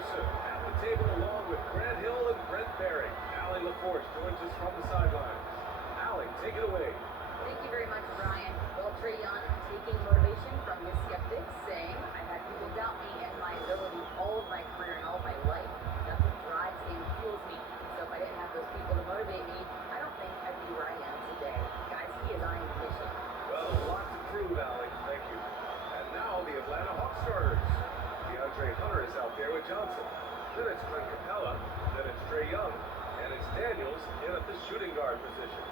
Anderson at the table along with Grant Hill and Brent Berry. Allie LaForce joins us from the sidelines. Allie, take it away. Thank you very much, Brian. Well, Trae Young taking motivation from his skeptics, saying, I've had people doubt me and my ability all of my career and all of my life. That's what drives and fuels me. So if I didn't have those people to motivate me, I don't think I'd be where I am today. Guys, he is on a mission. Well, a lot to prove, Allie. Thank you. And now the Atlanta Hawks starters. DeAndre Hunter is out there with Johnson. Then it's Clint Capella. Then it's Trae Young. And it's Daniels in at the shooting guard position.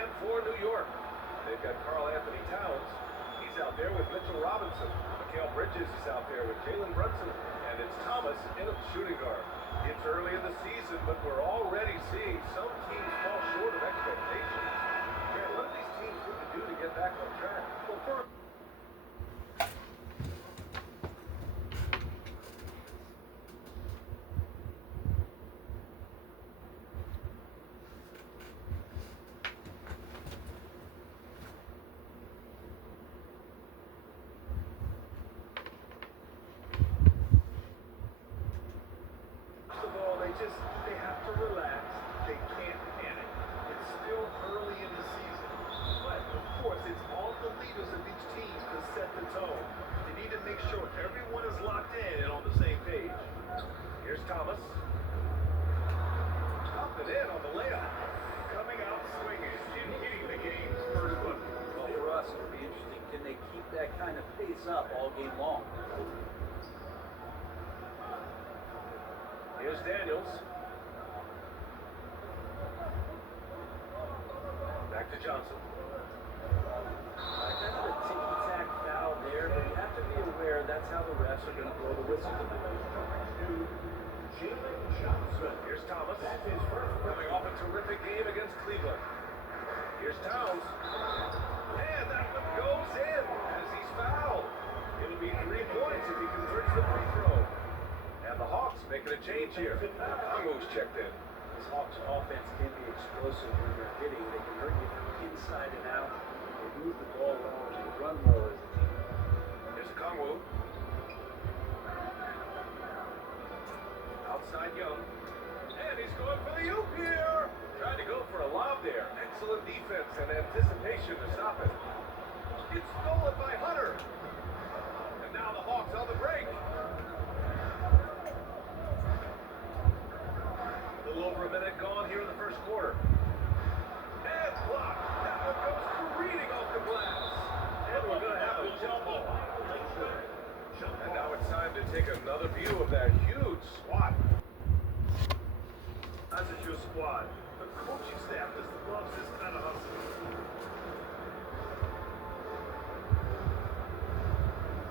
And for New York, they've got Karl Anthony Towns. He's out there with Mitchell Robinson. Mikal Bridges is out there with Jalen Brunson. And it's Thomas in at shooting guard. It's early in the season, but we're already seeing some teams fall short of expectations. Man, what do these teams need to do to get back on track? Well, first, they have to relax. They can't panic. It's still early in the season. But, of course, it's on the leaders of each team to set the tone. They need to make sure everyone is locked in and on the same page. Here's Thomas. Up and in on the layup. Coming out swinging and hitting the game's first one. Well, for us, it'll be interesting. Can they keep that kind of pace up all game long? Here's Daniels. Back to Johnson. Kind of a ticky-tack foul there, but you have to be aware that's how the refs are going to blow the whistle tonight. Here's Thomas. Coming off a terrific game against Cleveland. Here's Towns. And that one goes in as he's fouled. It'll be 3 points if he converts the free throw. And the Hawks making a change here. Congo's checked in. This Hawks offense can be explosive when they're hitting. They can hurt you from inside and out. They move the ball well. They run well as a team. Here's Congo. Outside Young. And he's going for the oop here. Trying to go for a lob there. Excellent defense and anticipation to stop it. It's stolen by Hunter. And now the Hawks on the break. A little over a minute gone here in the first quarter. And blocked. That one goes careening off the glass. And we're going to have a jump ball. And now it's time to take another view of that huge swat. As is your squad, the coaching staff just loves this kind of hustle.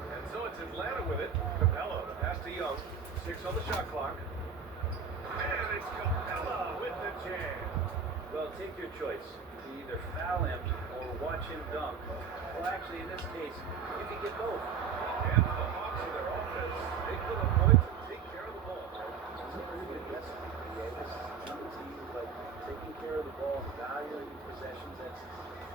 And so it's Atlanta with it. Capella pass to Young. 6 on the shot clock. And it's Capella with the jam. Well, take your choice. You can either foul him or watch him dunk. Well, actually, in this case, you can get both. And for the Hawks in their offense, they put up points and take care of the ball. It's a pretty good recipe. Yeah, this is young team, but taking care of the ball, valuing possessions, that's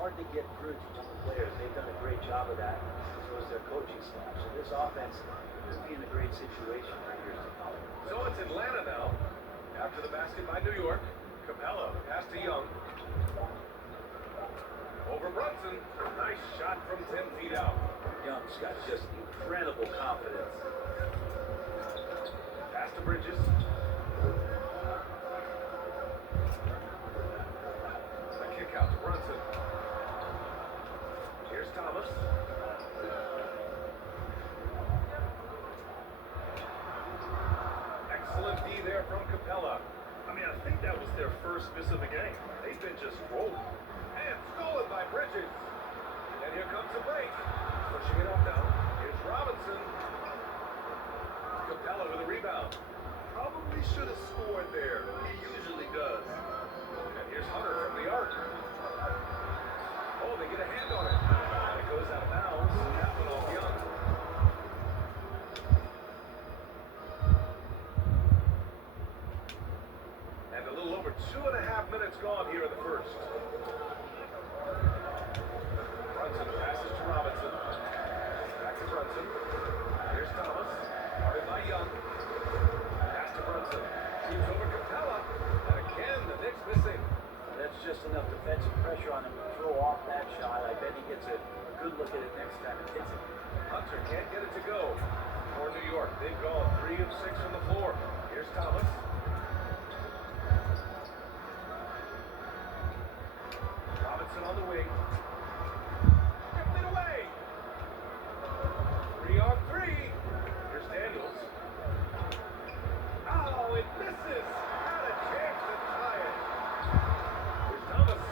hard to get through to young players. They've done a great job of that, so is their coaching staff. So this offense will be in a great situation for years to come. So it's Atlanta now. After the basket by New York, Capella pass to Young. Over Brunson. Nice shot from 10 feet out. Young's got just incredible confidence. Pass to Bridges. A kick out to Brunson. Here's Thomas. Excellent D there from Capella. I mean, I think that was their first miss of the game. They've been just rolling. And stolen by Bridges. And here comes the break. Pushing it up now. Here's Robinson. Capella with a rebound. Probably should have scored there. He usually does. And here's Hunter from the arc. Oh, they get a hand on it. And it goes out of bounds. That one off Young. And a little over 2.5 minutes gone here in the first. Brunson passes to Robinson. Back to Brunson. Here's Thomas. Guarded by Young. Johnson. Shoots over Capella. And again, the Knicks missing. That's just enough defensive pressure on him to throw off that shot. I bet he gets a good look at it next time and hits it. Hunter can't get it to go. For New York, they've gone 3 of 6 from the floor. Here's Thomas. Robinson on the wing. Ripped it away. 3-on-3. Here's Daniels. Oh, it misses. Had a chance to tie it. Here's Thomas.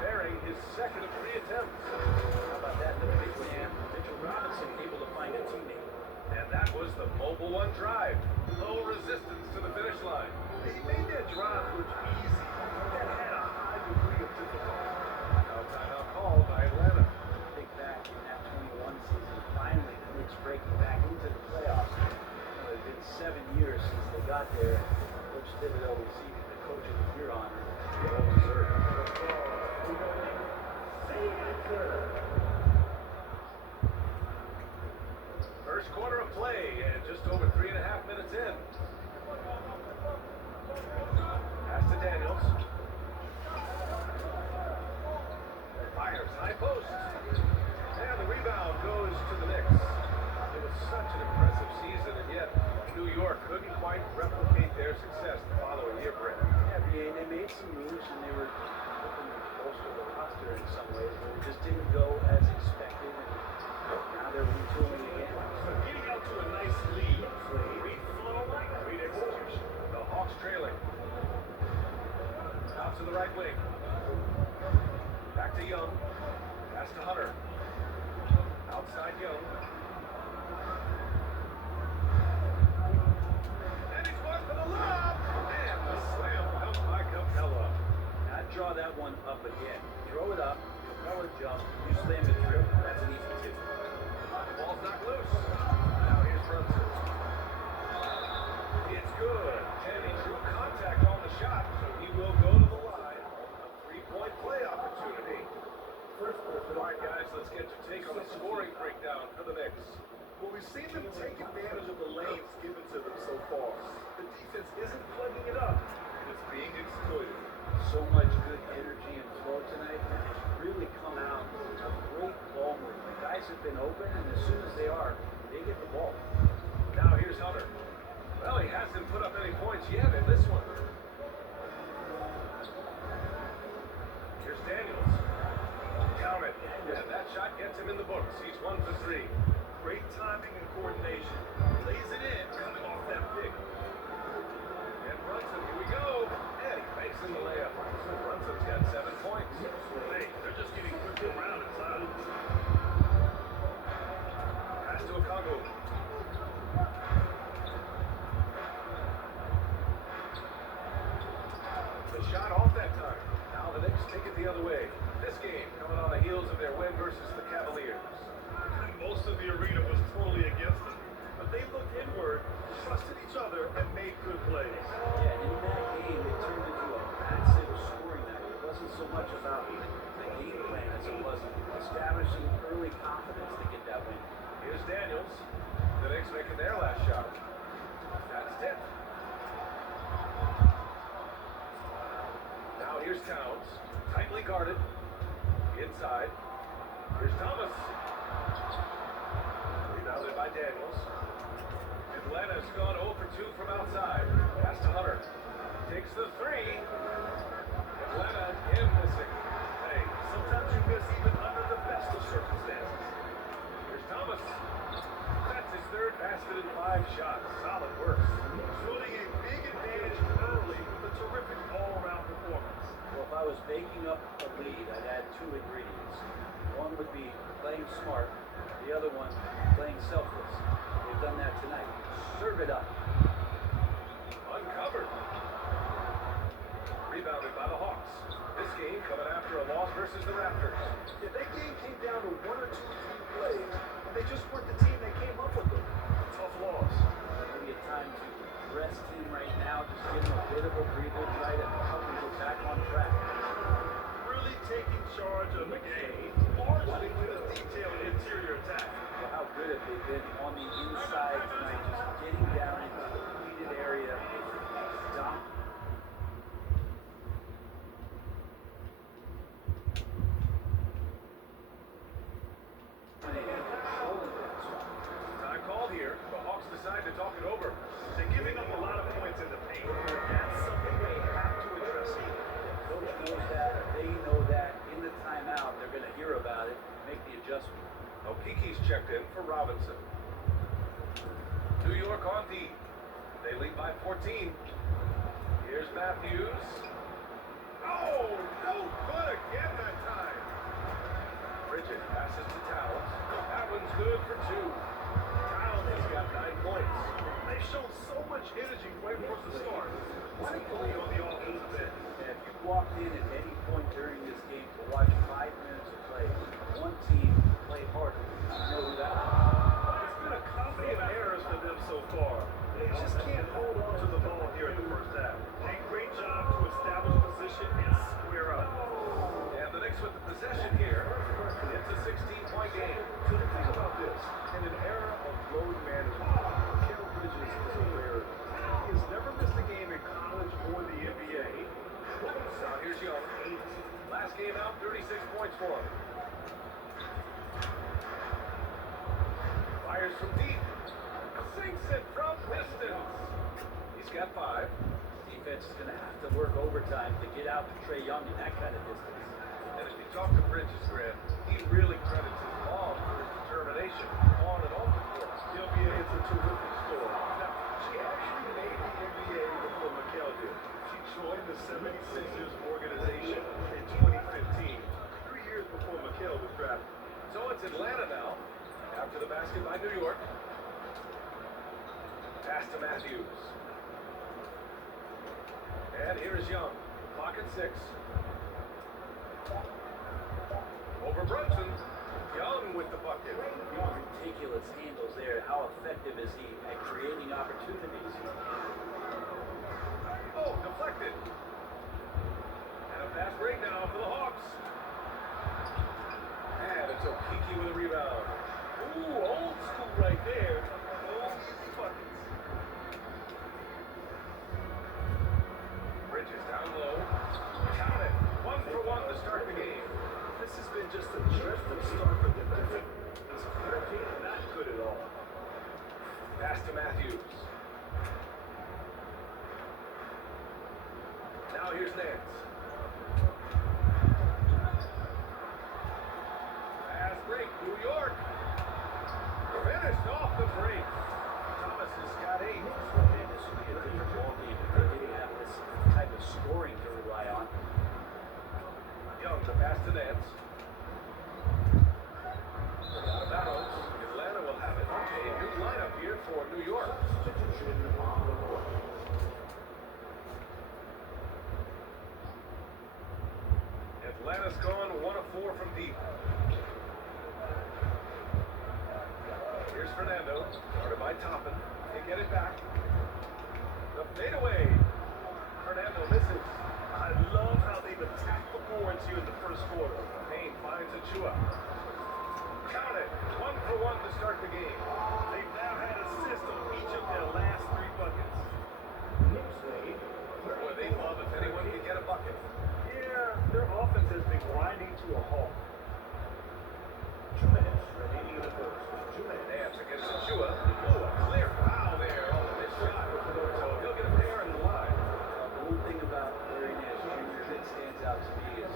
Bearing his second of 3 attempts. How about that? The big man, Mitchell Robinson, able to find a teammate. And that was the mobile one drive. Low resistance to the finish line. He made that drive look easy. That had a high degree of difficulty. Now timeout called by Atlanta. Think back in that 21 season, finally the Knicks breaking back into the playoffs. It had been 7 years since they got there. Coach Thibodeau receiving the Coach of the Year honor. Well deserved. First quarter of play and just over 3.5 minutes in. Pass to Daniels. Fires high post. And the rebound goes to the Knicks. It was such an impressive season, and yet New York couldn't quite replicate their success the following year, Brett. Yeah, they made some moves and they were looking to bolster the roster in some ways, but it just didn't go as expected. And now they're retooling again. Getting out to a nice lead. Great flow, great execution. The Hawks trailing. Out to the right wing. Back to Young. Pass to Hunter. Outside Young. And he's one for the lob. And the slam helped by Capella. Now draw that one up again. Throw it up, Capella jump, you slam it through. That's an easy two. The ball's knocked loose. Now here's Brunson. It's good. And he drew contact on the shot, so he will go to the line. A 3-point play opportunity. All right, guys, let's get your take on the scoring breakdown for the Knicks. Well, we've seen them take advantage of the lanes given to them so far. The defense isn't plugging it up, and it's being exploited. So much good energy and flow tonight, and it's really come out with a great ball movement. The guys have been open, and as soon as they are, they get the ball. Now here's Hunter. Well, he hasn't put up any points yet in this one. Here's Daniels. Count it. And that shot gets him in the books. He's 1 for 3. Great timing and coordination. Lays it in, coming off that pick. And Brunson, here we go. And he makes in the layup. Brunson's got 7 points. Hey, they're just getting quick around inside. Pass to Okongwu. The shot off that time. Now the Knicks take it the other way. This game coming on the heels of their win versus the Cavaliers. Most of the arena was totally against them, but they looked inward, trusted each other, and made good plays. Yeah, and in that game, it turned into a massive scoring night. It wasn't so much about the game plan as it was establishing early confidence to get that win. Here's Daniels. The Knicks making their last shot. That's it. Now here's Towns. Tightly guarded. Inside. Here's Thomas. Rebounded by Daniels. Atlanta's gone 0 for 2 from outside. Pass to Hunter. Takes the 3. Atlanta again missing. Hey, sometimes you miss even under the best of circumstances. Here's Thomas. That's his 3rd basket in 5 shots. Solid work. Showing a big advantage early with a terrific all-around performance. Well, if I was baking up a lead, I'd add 2 ingredients. One would be playing smart. The other one, playing selfless. They've done that tonight. Serve it up. Uncovered. Rebounded by the Hawks. This game coming after a loss versus the Raptors. Yeah, that game came down to 1 or 2 key plays, and they just weren't the team that came up with them. Tough loss. Maybe a time to rest him right now, just give him a bit of a breather, try to help him get back on track. Really taking charge of the game, largely with a detailed interior attack. Well, how good have they been on the inside tonight, just getting down into the heated area, this one. Okiki's checked in for Robinson. New York on D. They lead by 14. Here's Matthews. Oh, no good again that time. Bridget passes to Towns. That one's good for 2. Towns has got 9 points. They showed so much energy right from the start, particularly on the offensive end. And if you walked in at any point during this game to watch 5 minutes of play, one team play harder. You know who that was? It's been a comedy of errors for them so far. They just can't hold on to the ball here in the first half. A great job to establish position and square up. And the Knicks with the possession here. It's a 16-point game. So the thing about this, in an era of load management, Mikal Bridges is a rarity. He has never missed a game in college or the NBA. Now here's Young. Last game out, 36 points for him. Fires from deep. Sinks it from distance. He's got 5. Defense is going to have to work overtime to get out to Trae Young in that kind of distance. And if you talk to Bridges, Grant, he really credits his mom for his determination on and off the court. NBA is a terrific story. Now, she actually made the NBA before Mikal did. She joined the 76ers organization in 2015, 3 years before Mikal was drafted. So it's Atlanta now. After the basket by New York. Pass to Matthews. And here is Young. Clock at 6. Over Brunson. Young with the bucket. Ridiculous handles there. How effective is he at creating opportunities? Oh, deflected. And a fast break now for the Hawks. And it's Okiki with a rebound. Ooh, old school right there. Those easy buckets. Bridges down low. Count it. 1 for 1 to start the game. This has been just a dreadful start for them. This team not good at all. Pass to Matthews. Now here's Nance. Fast break, New York. Finished off the break. Thomas has got 8. Man, this would be a different ballgame if they didn't have this type of scoring to rely on. Young, the pass to Nance. Out of bounds. Atlanta will have it. A new lineup here for New York. Atlanta's gone 1 of 4 from deep. Here's Fernando. Started by Toppin. They get it back. The fadeaway. Fernando misses. I love how they've attacked the boards here in the first quarter. Payne finds Achua. Count it. 1 for 1 to start the game. They've now had assists on each of their last 3 buckets. Boy, they love if anyone can get a bucket. Yeah, their offense has been grinding to a halt. 2 minutes remaining in the first. 2 minutes. Nance against Achua. Oh, a clear foul there on the missed shot. So he'll get a pair in the line. The one thing about Larry Nance Jr. that stands out to me is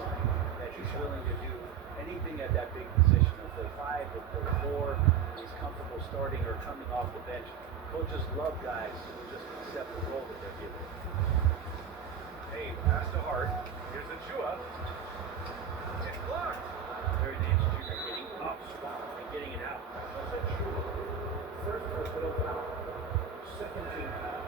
that he's willing to do anything at that big position. He'll play 5, he'll play 4. He's comfortable starting or coming off the bench. Coaches love guys who just accept the role that they're given. Payne pass to Hart. Here's Achua. It's blocked. Larry Nance Jr. getting up and getting it out. First personal foul. Second team foul.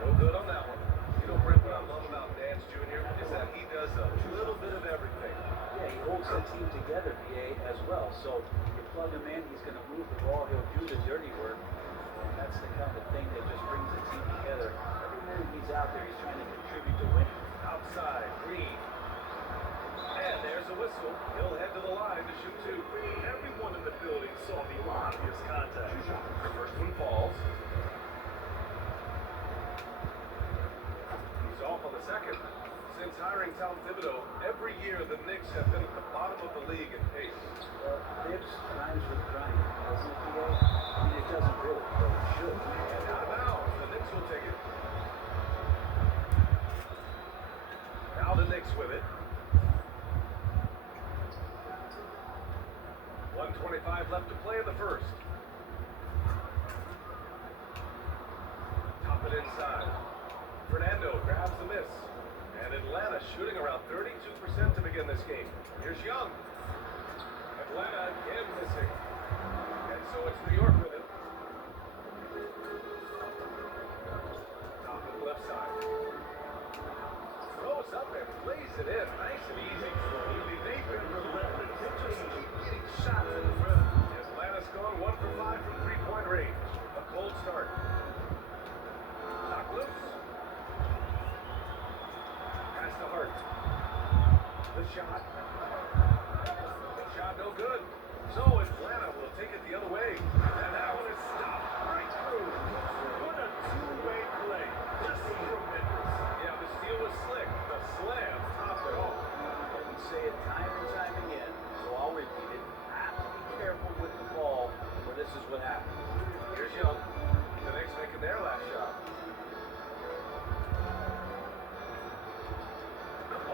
No good on that one. You know, Brent, what I love about Nance Jr. is that he does a little bit of everything. Yeah, he holds the team together, BA, as well. So you plug him in, he's going to move the ball, he'll do the dirty work. And that's the kind of thing that just brings the team together. Every minute he's out there, he's trying to contribute to winning. Outside, Green. And there's a whistle. He'll head to the line to shoot 2. Everyone in the building saw the obvious contact. The first one falls. He's off on the second. Since hiring Tom Thibodeau, every year the Knicks have been at the bottom of the league in pace. Well, Tibbs rhymes with grind, doesn't it, BA? I mean, it doesn't really, but it should. And out of bounds, the Knicks will take it. Now the Knicks with it. 1:23 1:35 left to play in the first. Top it inside. Fernando grabs the miss. And Atlanta shooting around 32% to begin this game. Here's Young. Atlanta again missing. And so it's New York with it. Top of the left side. Throws up and plays it in. Nice and easy. They've been relentless. They just keep getting shots in the rim. Atlanta's gone 1 for 5 from three-point range. A cold start. Knock loose. Pass to Hart. The shot. The shot no good. So Atlanta will take it the other way. And that one is stopped right through. What a two-way play. Just tremendous. Yeah, the steal was slick. The slam topped it off. We say it time and time again, so I'll repeat it. Have to be careful with the ball, or this is what happens. Here's Young. The Knicks making their last shot.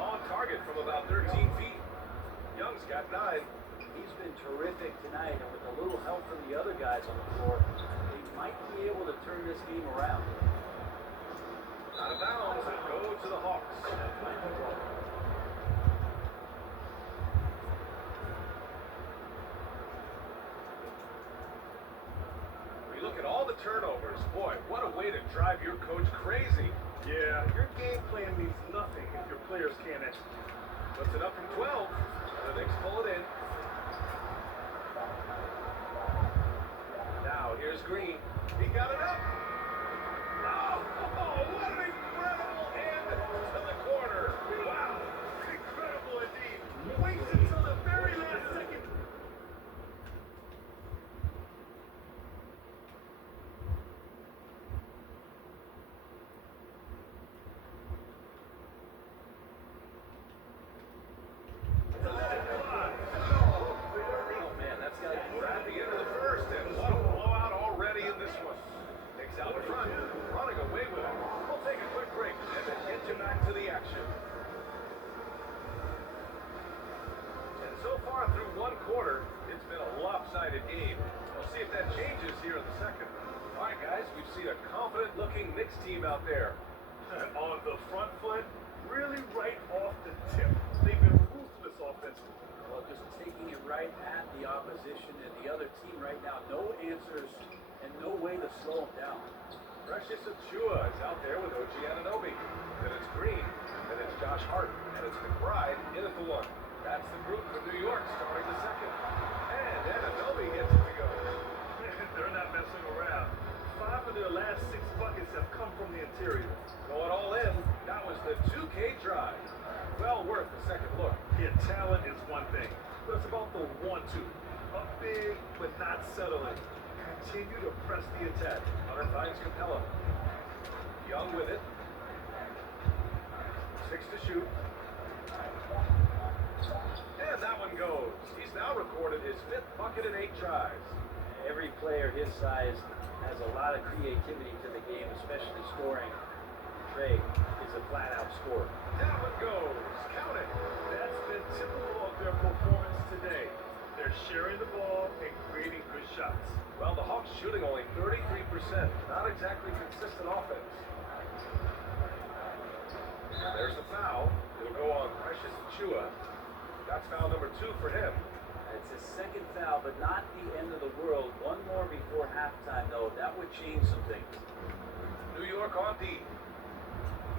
On target from about 13 feet. Young's got 9. He's been terrific tonight, and with a little help from the other guys on the floor, they might be able to turn this game around. Out of bounds and go to the Hawks. We look at all the turnovers. Boy, what a way to drive your coach crazy. Yeah, your game plan means nothing if your players can't execute. Puts it up from 12. The Knicks pull it in. Now here's Green. He got it up. Oh, what an incredible end to the corner. Wow, incredible indeed. Waits until the very last second. To let it fly. Oh man, that's got to be At the end of the first, and what a blowout already in this one. Knicks out in front, running away with it. We'll take a quick break and then get you back to the action. And so far through one quarter, it's been a lopsided game. We'll see if that changes here in the second. All right, guys, we've seen a confident-looking Knicks team out there. On the front foot, really right off the tip. They've been ruthless offensively. Well, just taking it right at the opposition and the other team right now. No answers and no way to slow them down. Precious Achua is out there with OG Anunoby. Then it's Green. Then it's Josh Hart. And it's McBride in at the 1. That's the group for New York starting the second. And Anunoby gets it to go. They're not messing around. 5 of their last 6 buckets have come from the interior. Going all in. That was the 2K drive. Well worth the second look. Yeah, talent is one thing, but it's about the 1-2. Up big, but not settling. Continue to press the attack. Hunter finds Capella. Young with it. 6 to shoot. And that one goes. He's now recorded his 5th bucket in 8 tries. Every player his size has a lot of creativity to the game, especially scoring. Trey is a flat-out scorer. That one goes. Count it. That's been typical of their performance today. They're sharing the ball and creating good shots. Well, the Hawks shooting only 33%. Not exactly consistent offense. There's the foul. It'll go on Precious Achua. That's foul number 2 for him. It's his second foul, but not the end of the world. One more before halftime, though. That would change some things. New York on D.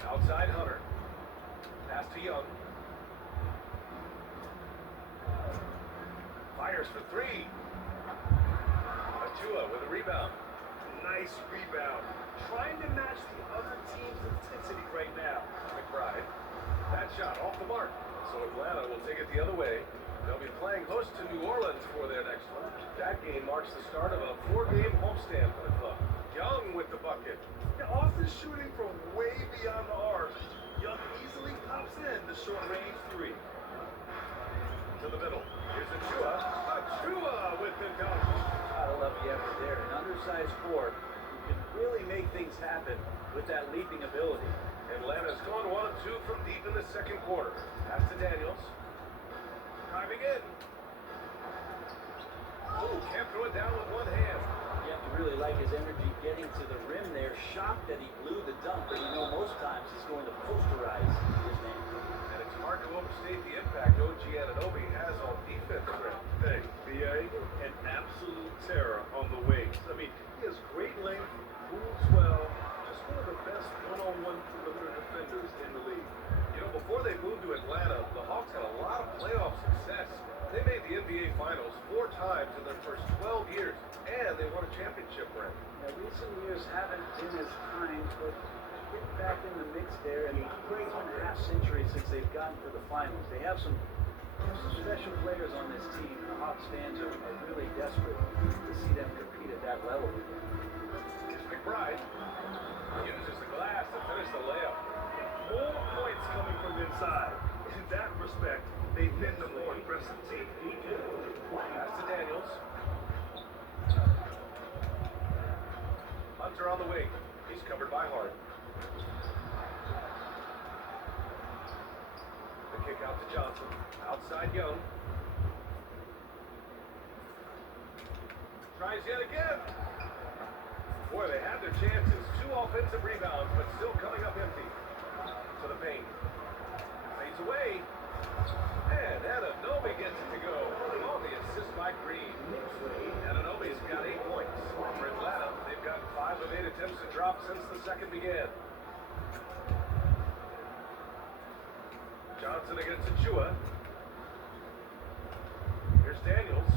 Outside Hunter. Pass to Young. Fires for 3. Achua with a rebound. Nice rebound. Trying to match the other team's intensity right now. McBride. That shot off the mark. So Atlanta will take it the other way. They'll be playing host to New Orleans for their next one. That game marks the start of a 4-game homestand for the club. Young with the bucket. They're often shooting from way beyond the arc. Young easily pops in the short-range 3. To the middle. Here's Achua. Achua with the dunk. I love the effort there. An undersized forward who can really make things happen with that leaping ability. Atlanta's gone 1 of 2 from deep in the second quarter. Pass to Daniels. Driving in. Oh, can't throw it down with one hand. You have to really like his energy getting to the rim there. Shocked that he blew the dunk, but you know most times he's going to posterize his man. And it's hard to overstate the impact OG Anunoby has on defense, Greg. Hey, BA, an absolute terror on the wings. I mean, he has great length, moves well, just one of the best one-on-one perimeter defenders in the league. You know, before they moved to Atlanta, the Hawks had a lot of playoff success. They made the NBA Finals 4 times in their first 12 years, and they won a championship ring. Now, recent years haven't been as kind, but getting back in the mix there, and 1.5 centuries since they've gotten to the finals. They have some special players on this team. The Hawks fans are really desperate to see them compete at that level again. Here's McBride. Uses the glass to finish the layup. More points coming from inside. In that respect, they've been the more aggressive team. Pass to Daniels. Hunter on the wing. He's covered by Hart. The kick out to Johnson. Outside Young. Tries yet again. Boy, they had their chances. 2 offensive rebounds, but still coming up empty. To the paint. Fades away. And Anunoby gets it to go. On the assist by Green. Anunoby's got 8 points. For Atlanta, they've gotten 5 of 8 attempts to drop since the second began. Johnson against Achua. Here's Daniels.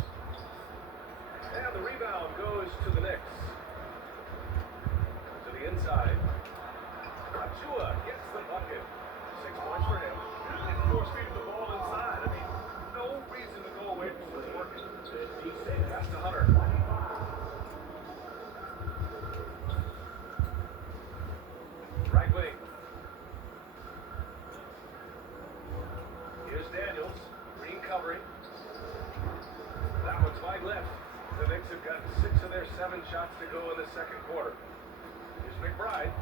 And the rebound goes to the Knicks. To the inside. Achua gets the bucket. 6 points for him. And force feeding the ball inside. I mean, no reason to go away from what's working. Pass to Hunter. Right wing. Here's Daniels. Green covering. That one's wide left. The Knicks have gotten 6 of their 7 shots to go in the second quarter. Here's McBride.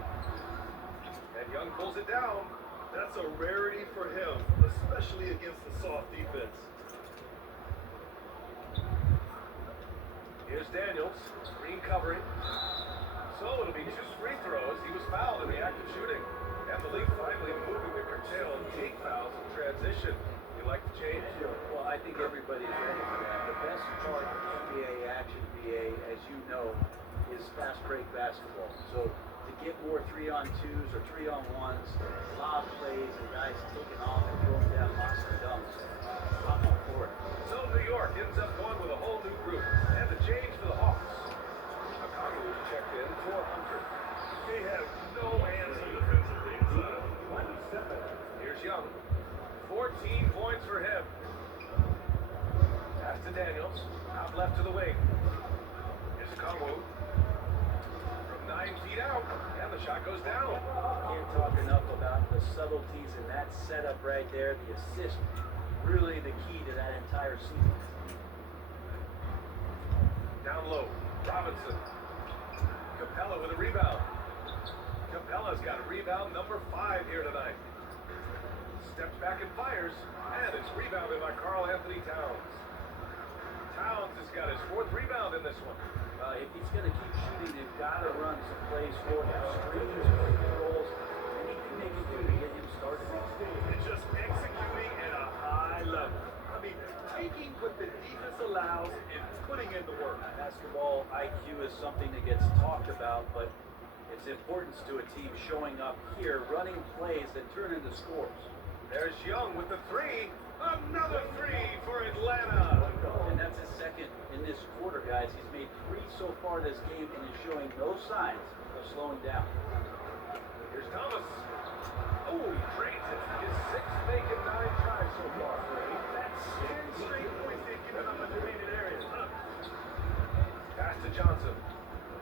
And Young pulls it down. That's a rarity for him, especially against the soft defense. Here's Daniels. Green covering. So it'll be 2 free throws. He was fouled in the act of shooting. And the league finally moving to curtail take fouls in transition. You like the change? Well, I think everybody's ready for that. The best part of NBA action, BA, as you know, is fast break basketball. So to get more 3-on-2s or 3-on-1s, lob plays, and guys taking off and throwing down monster dunks, I'm all for it. So New York ends up going with a whole new group. And the change for the Hawks. Chicago is checked in for Hunter. They have no answer defensively inside. Here's Young. 14 points for him. Pass to Daniels. Out left to the wing. Here's Kongwu. From 9 feet out. And the shot goes down. Can't talk enough about the subtleties in that setup right there. The assist, really the key to that entire season. Down low. Robinson. Capella with a rebound. Capella's got a rebound number 5 here tonight. Steps back and fires. And it's rebounded by Karl Anthony Towns. Towns has got his 4th rebound in this one. If he's going to keep shooting, they've got to run some plays for him. Screens, pick and rolls, anything they can do to get him started. It's just executing at a high level. I mean, taking what the defense allows and putting in the work. Basketball IQ is something that gets talked about, but its importance to a team showing up here, running plays that turn into scores. There's Young with the 3. Another 3 for Atlanta. And that's his 2nd in this quarter, guys. He's made 3 so far this game and is showing no signs of slowing down. Here's Thomas. Oh, he trades it. His 6th making 9 tries so far. That's 10 straight points they've given up in the painted areas. Pass to Johnson.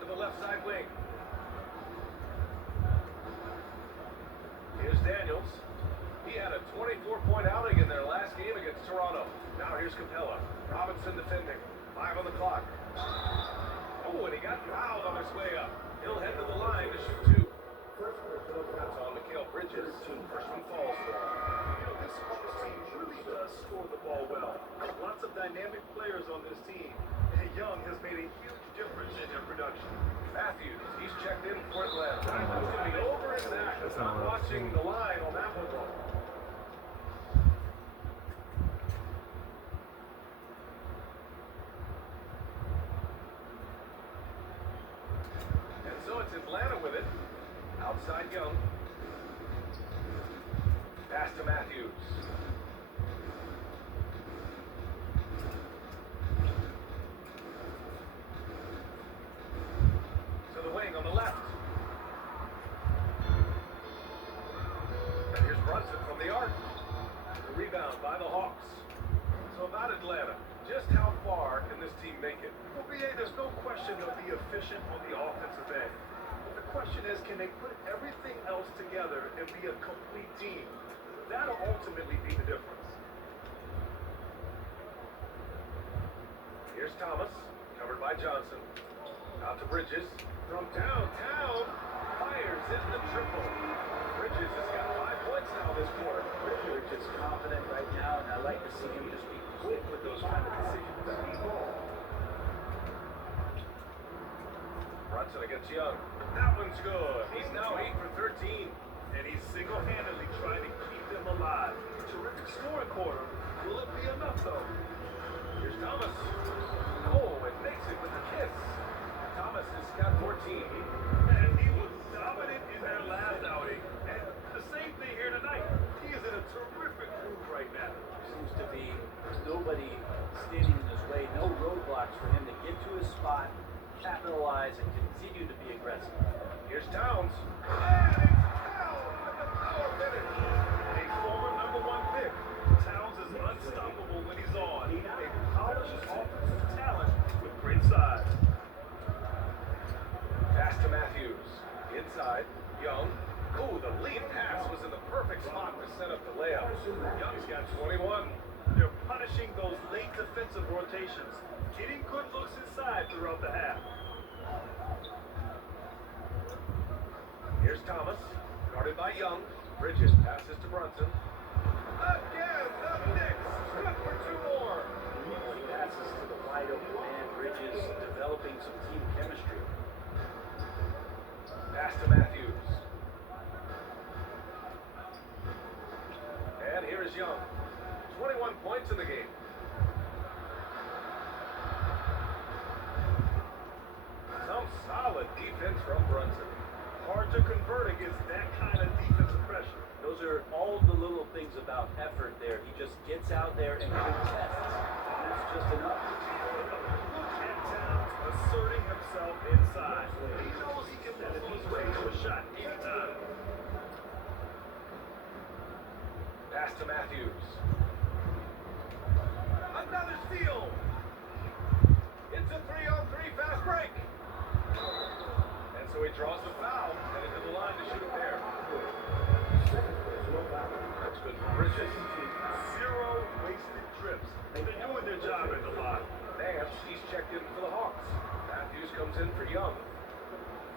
To the left side wing. Here's Daniels. He had a 24-point outing in their last game against Toronto. Now here's Capella. Robinson defending. 5 on the clock. Oh, and he got fouled on his way up. He'll head to the line to shoot 2. That's on Mikal Bridges. First one falls for him. You know, this Hawks team really does score the ball well. Lots of dynamic players on this team. And Young has made a huge difference in their production. Matthews, he's checked in for Atlanta. That's going to be over and back. Not watching the line on that one. And so it's Atlanta with it. Outside Young. Pass to Matthews. To the wing on the left. And here's Brunson from the arc. The rebound by the Hawks. So about Atlanta, just how far can this team make it? Well, BA, there's no question they'll be efficient on the offensive end. But the question is, can they put everything else together and be a complete team? That'll ultimately be the difference. Here's Thomas, covered by Johnson. Out to Bridges. From downtown, fires in the triple. Bridges has got 5 points now this quarter. Bridges is confident right now, and I like to see him just be quick with those kind of decisions. Brunson against Young. That one's good. He's now 8 for 13. And he's single-handedly trying to keep them alive. Terrific scoring quarter. Will it be enough, though? Here's Thomas. Oh, and makes it with a kiss. Thomas has got 14. And he was dominant in their last outing. And the same thing here tonight. He is in a terrific groove right now. Seems to be nobody standing in his way, no roadblocks for him to get to his spot, capitalize, and continue to be aggressive. Here's Towns. And it's Towns with the power finish. A former #1 pick. Towns is unstoppable when he's on. A polished offensive talent with great size. Pass to Matthews. Inside. Young. Oh, the lead pass was in the perfect spot to set up the layup. Young's got 21. They're punishing those late defensive rotations, getting good looks inside throughout the half. Here's Thomas. Guarded by Young. Bridges passes to Brunson. Again, the Knicks. Good for 2 more. He passes to the wide open man. Bridges developing some team chemistry. Pass to Matthews. And here is Young. 21 points in the game. Some solid defense from Brunson. Hard to convert against that kind of defensive pressure. Those are all the little things about effort there. He just gets out there and contests. And that's just enough. Look at Towns asserting himself inside. He knows he can pull his way to a shot anytime. Pass to Matthews. Another steal. It's a 3-on-3 fast break. And so he draws the foul, headed to the line to shoot a pair. That's good for Bridges. 0 wasted trips. They're doing their job at the line. Nance, he's checked in for the Hawks. Matthews comes in for Young.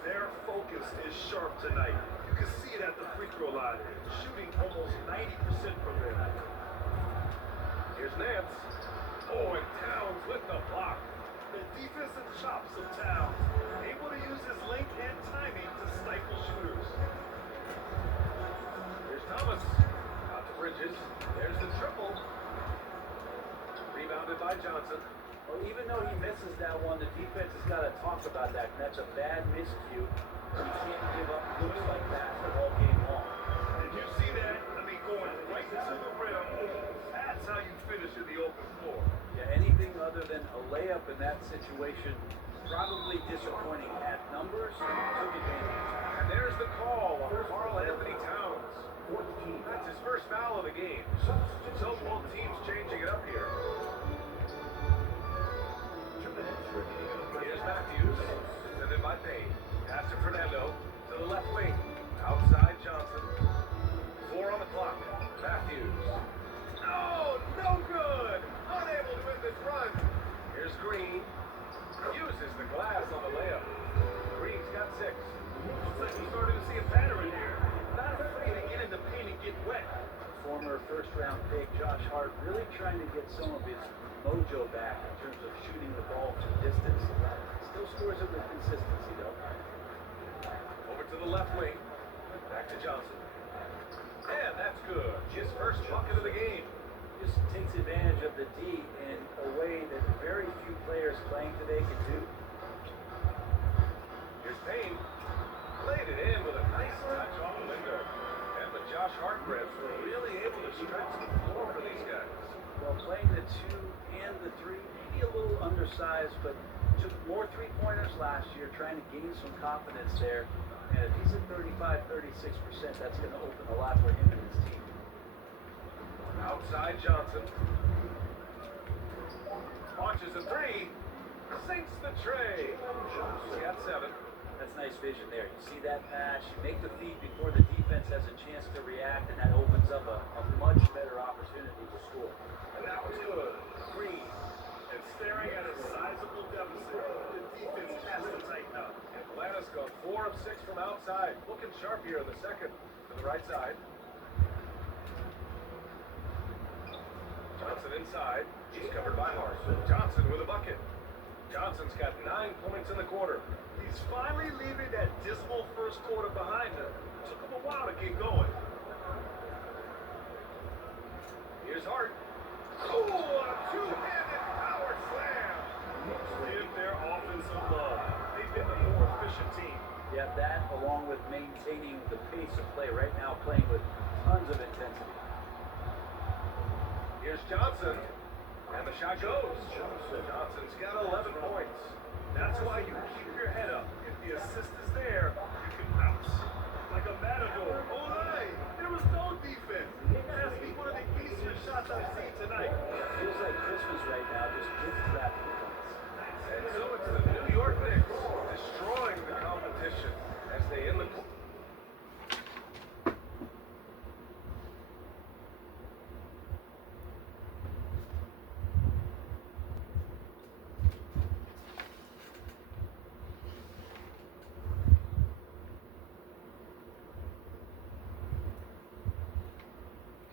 Their focus is sharp tonight. You can see it at the free throw line, shooting almost 90% from there. Here's Nance. Oh, and Towns with the block. The defensive chops of Towns, able to use his length and timing to stifle shooters. Here's Thomas. Out to Bridges. There's the triple. Rebounded by Johnson. Well, even though he misses that one, the defense has got to talk about that. That's a bad miscue. You can't give up looks like that all game long. Did you see that? I mean, going right to the rim. That's how you finish in the open floor. Yeah, anything other than a layup in that situation, probably disappointing. Had numbers, took advantage. And there's the call on Karl Anthony Towns. That's his first foul of the game. So both teams changing it up here. Here's Matthews. Sent in by Payne. Pass to Fernando. To the left wing. Outside Johnson. 4 on the clock. Matthews. No, no good. Unable to win this run. Here's Green. Uses the glass on the layup. Green's got 6. Looks like we're starting to see a pattern here. Not afraid to get in the paint and get wet. Former former first-round pick, Josh Hart, really trying to get some of his mojo back in terms of shooting the ball from distance. Still scores it with consistency, though. Over to the left wing. Back to Johnson. And that's good. His first bucket of the game. Just takes advantage of the D in a way that very few players playing today can do. Here's Payne. Laid it in with a nice touch off the window. And with Josh Hart grips, really able to stretch the floor for these guys. Well, playing the 2 and the 3, maybe a little undersized, but took more three-pointers last year, trying to gain some confidence there. And if he's at 35, 36%, that's going to open a lot for him and his team. Outside Johnson. Launches a 3. Sinks the tray. He got 7. That's nice vision there. You see that pass, you make the feed before the defense has a chance to react, and that opens up a much better opportunity to score. And that was good. Green. And staring at a sizable deficit, the defense has to tighten up. Atlanta's gone 4 of 6 from outside. Looking sharp here in the second. To the right side. Johnson inside. He's covered by Hart. Johnson with a bucket. Johnson's got 9 points in the quarter. He's finally leaving that dismal first quarter behind him. Took him a while to get going. Here's Hart. Oh, a two-handed power slam. Give their offensive love. They've been the more efficient team. Yeah, that along with maintaining the pace of play right now, playing with tons of intensity. Here's Johnson. And the shot goes. Johnson's got 11 points. That's why you keep your head up. If the assist is there, you can bounce. Like a matador. Olay! There was no defense. That's one of the easier shots I've seen tonight. Feels like Christmas right now, just gift wrapped defense. And so it's the New York Knicks destroying the competition as they end the quarter.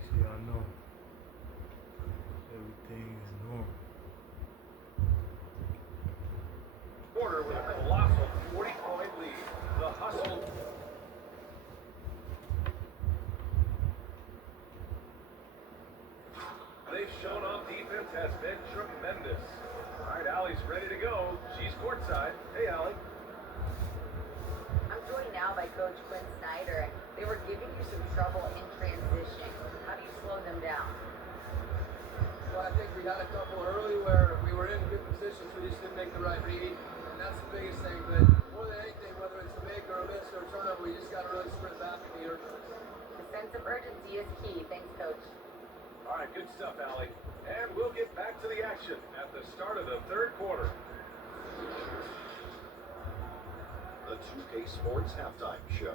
See, I know everything is normal. Quarter with a colossal 40-point lead. The hustle. They've shown on defense has been tremendous. All right, Allie's ready to go. She's courtside. Hey, Allie. I'm joined now by Coach Quinn Snyder, and they were giving you some trouble in transition. How do you slow them down? Well, I think we had a couple early where we were in good positions, we just didn't make the right read, and that's the biggest thing. But more than anything, whether it's a make or a miss or a turnover, we just got to really sprint back and be urgent. The sense of urgency is key. Thanks, Coach. All right, good stuff, Allie. And we'll get back to the action at the start of the third quarter. The 2K Sports Halftime Show.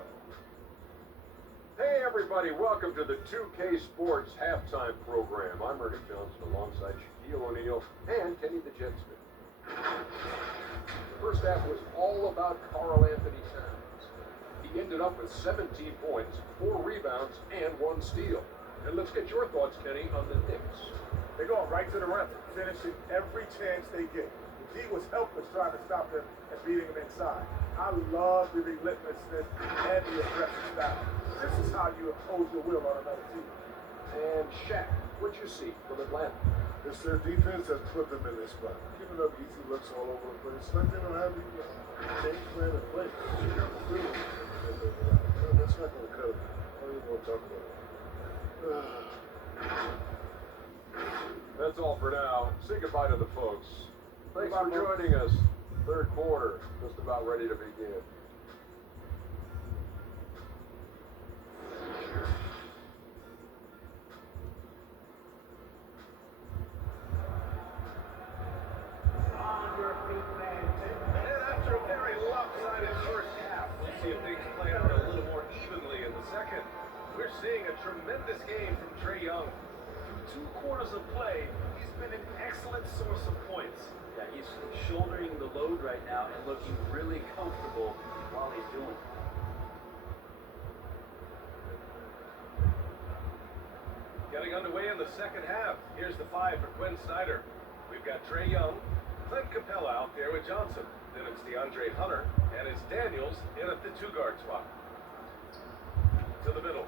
Hey everybody, welcome to the 2K Sports Halftime Program. I'm Ernie Johnson alongside Shaquille O'Neal and Kenny the Jet Smith. The first half was all about Karl Anthony Towns. He ended up with 17 points, 4 rebounds, and 1 steal. And let's get your thoughts, Kenny, on the Knicks. They're going right to the rim, finishing every chance they get. The D was helpless trying to stop them and beating them inside. I love the relentlessness and the aggressive style. This is how you impose your will on another team. And Shaq, what'd you see from Atlanta? It's their defense has put them in this spot. Giving up easy looks all over the place. Like they don't have the game plan to play. That's not going to cut it. I don't even want to talk about it. That's all for now. Say goodbye to the folks. Thanks for joining us. Third quarter, just about ready to begin. And after a very lopsided first half, we'll see if things play out a little more evenly in the second. We're seeing a tremendous game from Trae Young. Through 2 quarters of play, he's been an excellent source of points. Yeah, he's shouldering the load right now and looking really comfortable while he's doing it. Getting underway in the second half. Here's the 5 for Quinn Snyder. We've got Trae Young, Clint Capella out there with Johnson. Then it's DeAndre Hunter, and it's Daniels in at the 2-guard spot. To the middle.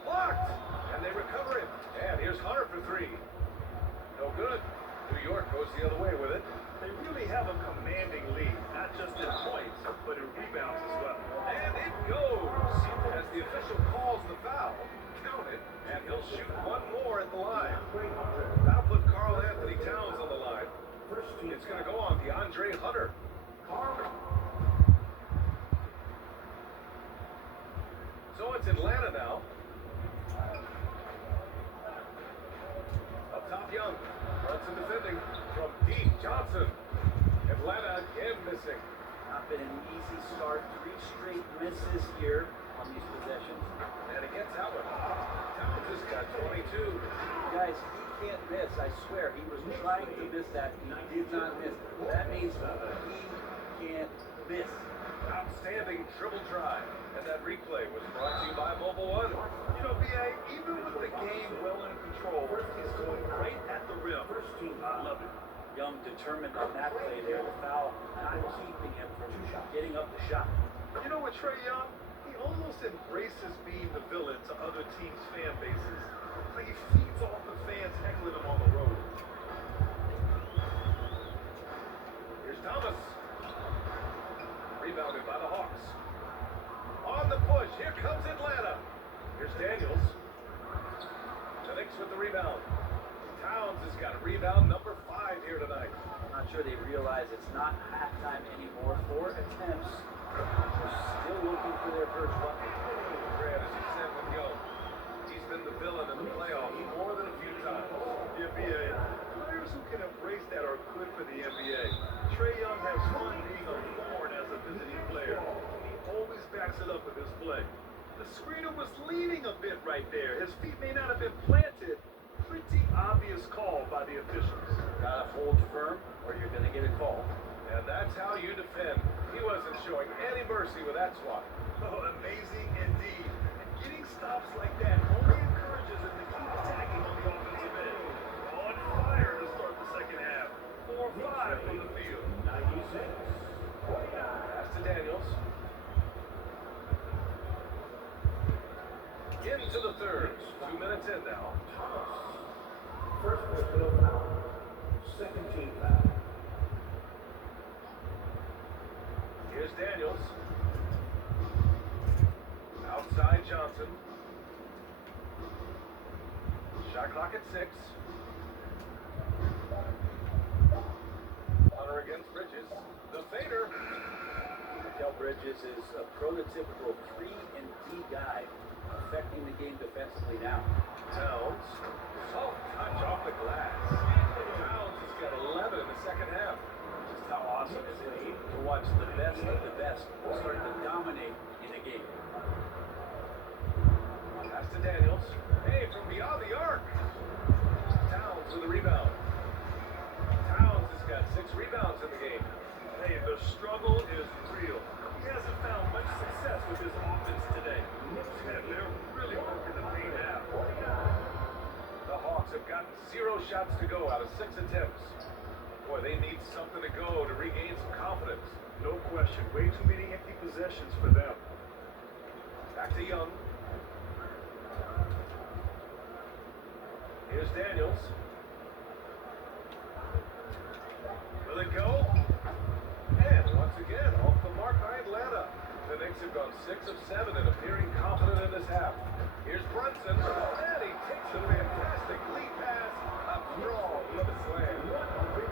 Blocked! And they recover it. And here's Hunter for 3. No good. New York goes the other way with it. They really have a commanding lead, not just in points, but in rebounds as well. And it goes! As the official calls the foul, count it, and he'll shoot one more at the line. That'll put Karl Anthony Towns on the line. It's going to go on DeAndre Hunter. So it's Atlanta now. Up top, Young. Brunson defending from deep. Johnson. Atlanta again missing. Not been an easy start. 3 straight misses here on these possessions. And it gets that one. Towns has got 22. Guys, he can't miss. I swear. He was trying to miss that. He did not miss. That means he can't miss. Outstanding dribble drive. And that replay was brought to you by Mobile One. You know, B.A., even with the game well in control, he's going right at the rim. I love it. Young determined on that play there. The foul not keeping him from getting up the shot. You know what, Trae Young? He almost embraces being the villain to other teams' fan bases. Like he feeds off the fans heckling him on the road. Here's Thomas. Rebounded by the Hawks. On the push. Here comes Atlanta. Here's Daniels. The Knicks with the rebound. Towns has got a rebound number 5 here tonight. I'm not sure they realize it's not halftime anymore. 4 attempts. They're still looking for their first bucket. Brad, as you said with Young, he's been the villain in the playoffs more than a few times. The NBA, players who can embrace that are good for the NBA. Trae Young has fun being a thorn as a visiting player. He always backs it up with his play. The screener was leaning a bit right there. His feet may not have been planted. Pretty obvious call by the officials. Gotta hold firm or you're gonna get a call. And that's how you defend. He wasn't showing any mercy with that swat. Oh, amazing indeed. And getting stops like that only encourages him to keep attacking on the offensive end. On fire to start the second half. 4-5 from the field. 96. Pass to Daniels. Into the third. 2 minutes in now. First personal foul. Second team foul. Here's Daniels. Outside Johnson. Shot clock at 6. Hunter against Bridges. The fader. Mikal Bridges is a prototypical 3-and-D guy, affecting the game defensively now. Towns. Soft touch off the glass. Towns has got 11 in the second half. Just how awesome is it to watch the best of the best start to dominate in a game. Pass to Daniels. Hey, from beyond the arc. Towns with a rebound. Towns has got 6 rebounds in the game. Hey, the struggle is real. He hasn't found much success with his offense today. And they're really working the paint out. The Hawks have gotten 0 shots to go out of 6 attempts. Boy, they need something to go to regain some confidence. No question. Way too many empty possessions for them. Back to Young. Here's Daniels. Will it go? And once again, off the mark by Atlanta. The Knicks have gone 6 of 7 and appearing confident in this half. Here's Brunson. And he takes a fantastic lead pass. Up strong with a slam.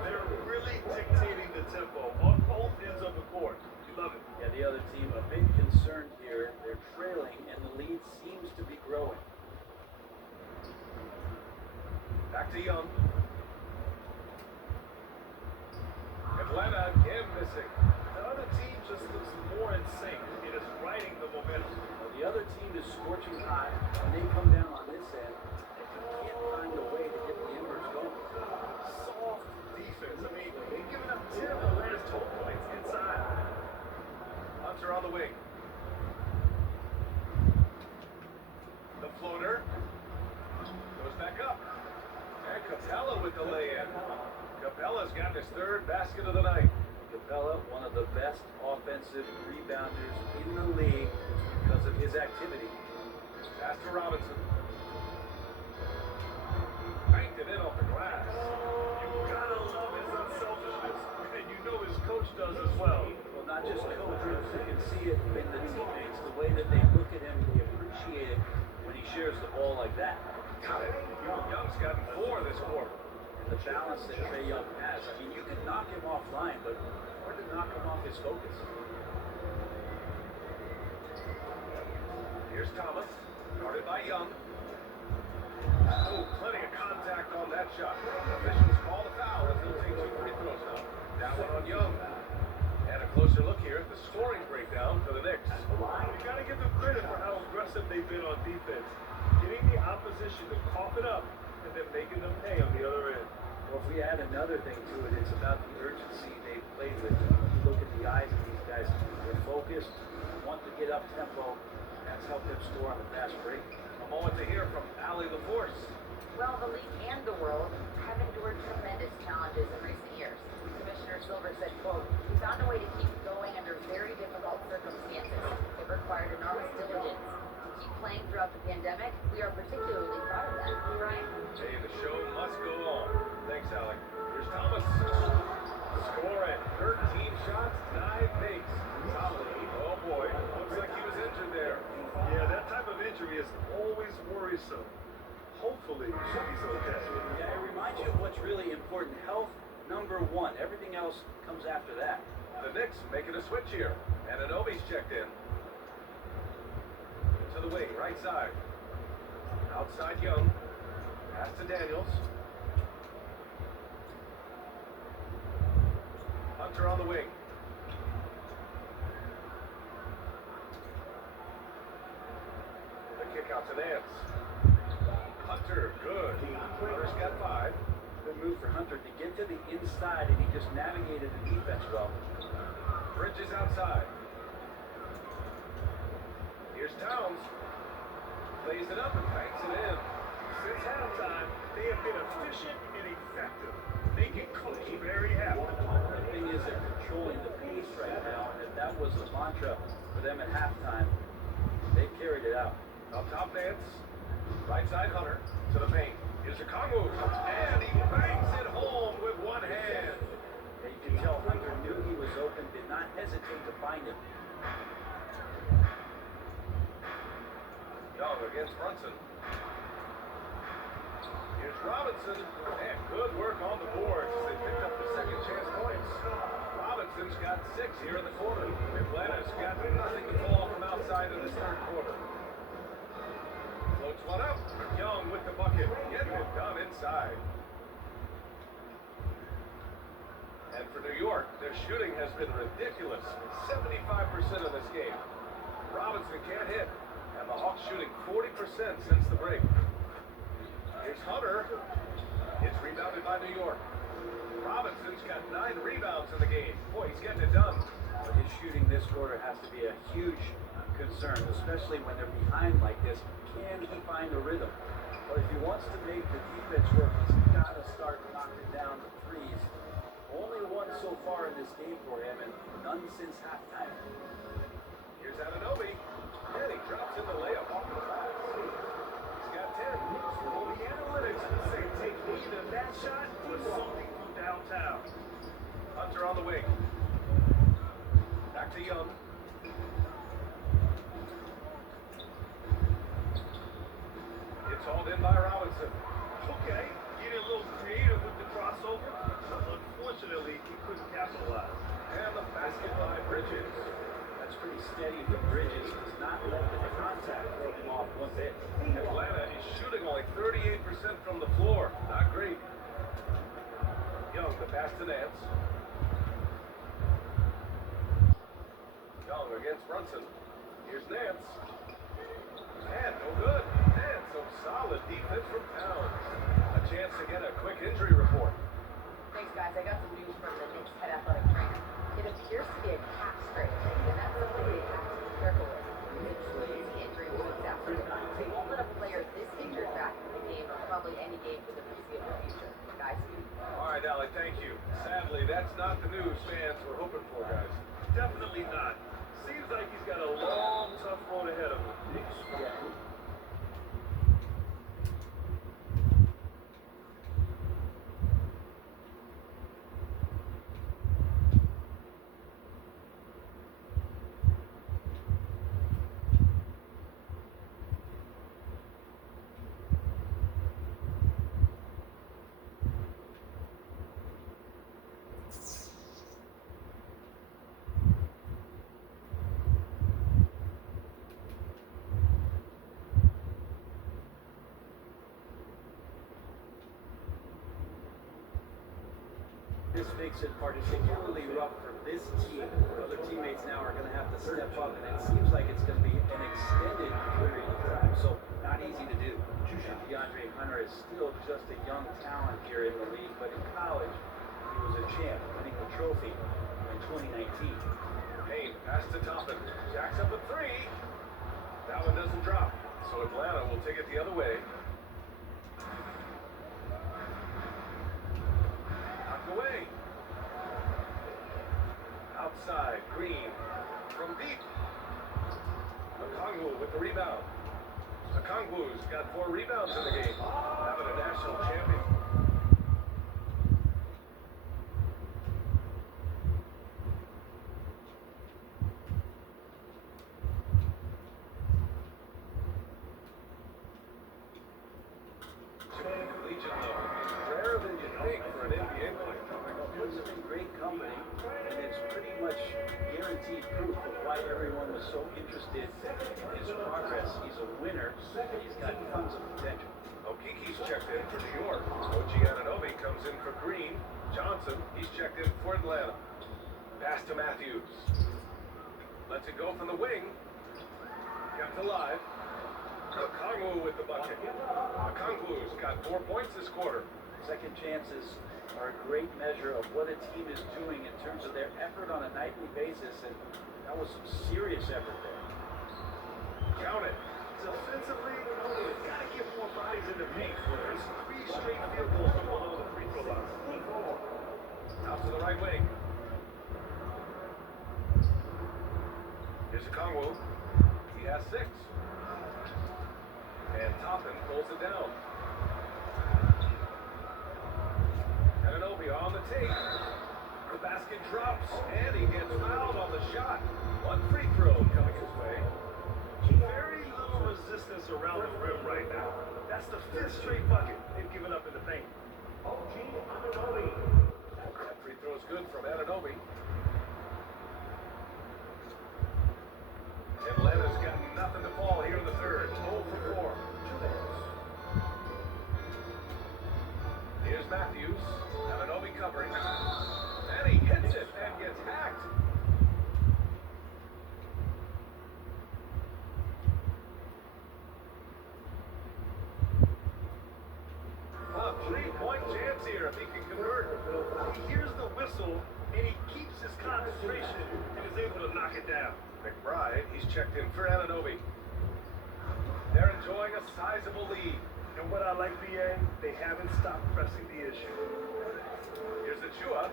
They're really dictating the tempo on both ends of the court. You love it. Yeah, the other team a bit concerned here. They're trailing, and the lead seems to be growing. Back to Young. Atlanta again missing. The other team just looks more in sync. It is riding the momentum. Well, the other team is scorching hot, and they come down on this end. They can't find a way to get the embers going. Soft defense. I mean, they've given up 10 of the last 12 points inside. Hunter on the wing. The floater. Goes back up. And Capella with the lay-in. Capella's got his third basket of the night. Capella, one of the best offensive rebounders in the league. It's because of his activity. Pass to Robinson. Banked it in off the glass. You gotta love his unselfishness, and you know his coach does as well. Well, not just coaches, you can see it in the teammates, the way that they look at him, they appreciate it when he shares the ball like that. Got it. Young's gotten 4 this quarter. And the balance that Trae Young has. I mean, you can knock him offline, but hard to knock him off his focus. Here's Thomas, guarded by Young. Oh, plenty of contact on that shot. Officials call the foul as he'll take 2 free throws now. That one on Young. And a closer look here at the scoring breakdown for the Knicks. You gotta give them credit for how aggressive they've been on defense. Getting the opposition to cough it up and then making them pay on the other end. Well, if we add another thing to it, it's about the urgency they've played with. You look at the eyes of these guys, they're focused, want to get up tempo. That's helped them score on the fast break. A moment to hear from Allie LaForce. Well, the league and the world have endured tremendous challenges in recent years. Commissioner Silver said, quote, "We found a way to keep going under very difficult circumstances. It required enormous diligence. To keep playing throughout the pandemic, we are particularly proud of that." Brian? Hey, the show must go on. Thanks, Alec. Here's Thomas. The score at 13 shots, 9 makes. Solid. Oh boy, looks like he was injured there. Yeah, that type of injury is always worrisome. Hopefully, he's okay. Yeah, it reminds you of what's really important. Health, #1. Everything else comes after that. The Knicks making a switch here. And Anunoby's checked in. To the wing, right side. Outside Young. Pass to Daniels. Hunter on the wing. The kick out to Nance. Hunter, good. Hunter's got 5. Good move for Hunter to get to the inside, and he just navigated the defense well. Bridges outside. Here's Towns. Plays it up and banks it in. Since halftime, they have been efficient and effective, making Coach very happy. The thing is, they're controlling the pace right now, and if that was the mantra for them at halftime, they carried it out. Up top, Nance. Right side, Hunter. To the paint. Here's a Congo. And he bangs it home with one hand. And you can tell Hunter knew he was open, did not hesitate to find him. Young against Brunson. Here's Robinson. And good work on the boards. They picked up the second chance points. Robinson's got 6 here in the quarter. Atlanta's got nothing to fall from outside in this third quarter. Floats one up. Young with the bucket. Getting it done inside. And for New York, their shooting has been ridiculous. 75% of this game. Robinson can't hit. And the Hawks shooting 40% since the break. Here's Hunter. It's rebounded by New York. Robinson's got 9 rebounds in the game. Boy, he's getting it done. But his shooting this quarter has to be a huge concern, especially when they're behind like this. Can he find a rhythm? But if he wants to make the defense work, he's got to start knocking down the threes. Only one so far in this game for him, and none since halftime. Here's Anunoby. And he drops in the layup off the glass. He's got 10. Well, the analytics would say take either that shot or something from downtown. Hunter on the wing. Back to Young. It's hauled in by Robinson. Okay, getting a little creative with the crossover. Unfortunately, he couldn't capitalize. And the basket by Bridges. That's pretty steady from Bridges. Does not let the contact throw him off one bit. Atlanta is shooting only 38% from the floor. Not great. Young, the pass to Nance. Young against Brunson. Here's Nance. And no good. And some solid defense from Towns. A chance to get a quick injury report. Thanks, guys. I got some news from the Knicks head athletic trainer. It appears to be a calf strain, and that's something they have to be careful with. The injury was exacerbated. They won't let a player this injured back in the game or probably any any game for the foreseeable future. Guys, All right, Allie, thank you. Sadly, that's not the news fans were hoping for, guys. Definitely not. Seems like he's got a long, tough road ahead of him. Yeah. This makes it particularly rough for this team. Other teammates now are going to have to step up, and it seems like it's going to be an extended period of time. So not easy to do. DeAndre Hunter is still just a young talent here in the league, but in college, he was a champ, winning the trophy in 2019. Payne, pass to Toppin. Jacks up a three. That one doesn't drop. So Atlanta will take it the other way. Knocked away. Outside, Green. From deep. Okongwu with the rebound. Okongwu's got 4 rebounds in the game. Having a national champion. Collegiate level is rarer than you think for an NBA player. Puts him in great company, and it's pretty much guaranteed proof of why everyone was so interested in his progress. He's a winner, and he's got tons of potential. Okiki's checked in for New York. OG Anunoby comes in for Green. Johnson, he's checked in for Atlanta. Pass to Matthews. Lets it go from the wing. Kept alive. Okongwu with the bucket. Okongwu's got 4 points this quarter. Second chances are a great measure of what a team is doing in terms of their effort on a nightly basis, and that was some serious effort there. Count it. Offensively, they've got to get more bodies in the paint. There's 3 straight field goals from below the free throw line. Out to the right wing. Here's Okongwu. He has 6. And Toppin pulls it down. Anunoby on the tape. The basket drops, and he gets fouled on the shot. 1 free throw coming his way. Very little resistance around the rim right now. That's the 5th straight bucket they've given up in the paint. That free throw is good from Anunoby. Atlanta's got nothing to fall here in the third. 0 for 4. Here's Matthews. Anunoby covering. And he hits it and gets hacked. A 3-point chance here if he can convert. He hears the whistle, and he keeps his concentration and is able to knock it down. McBride, he's checked in for Anunoby. They're enjoying a sizable lead. And what I like, BA, they haven't stopped pressing the issue. Here's the Chua.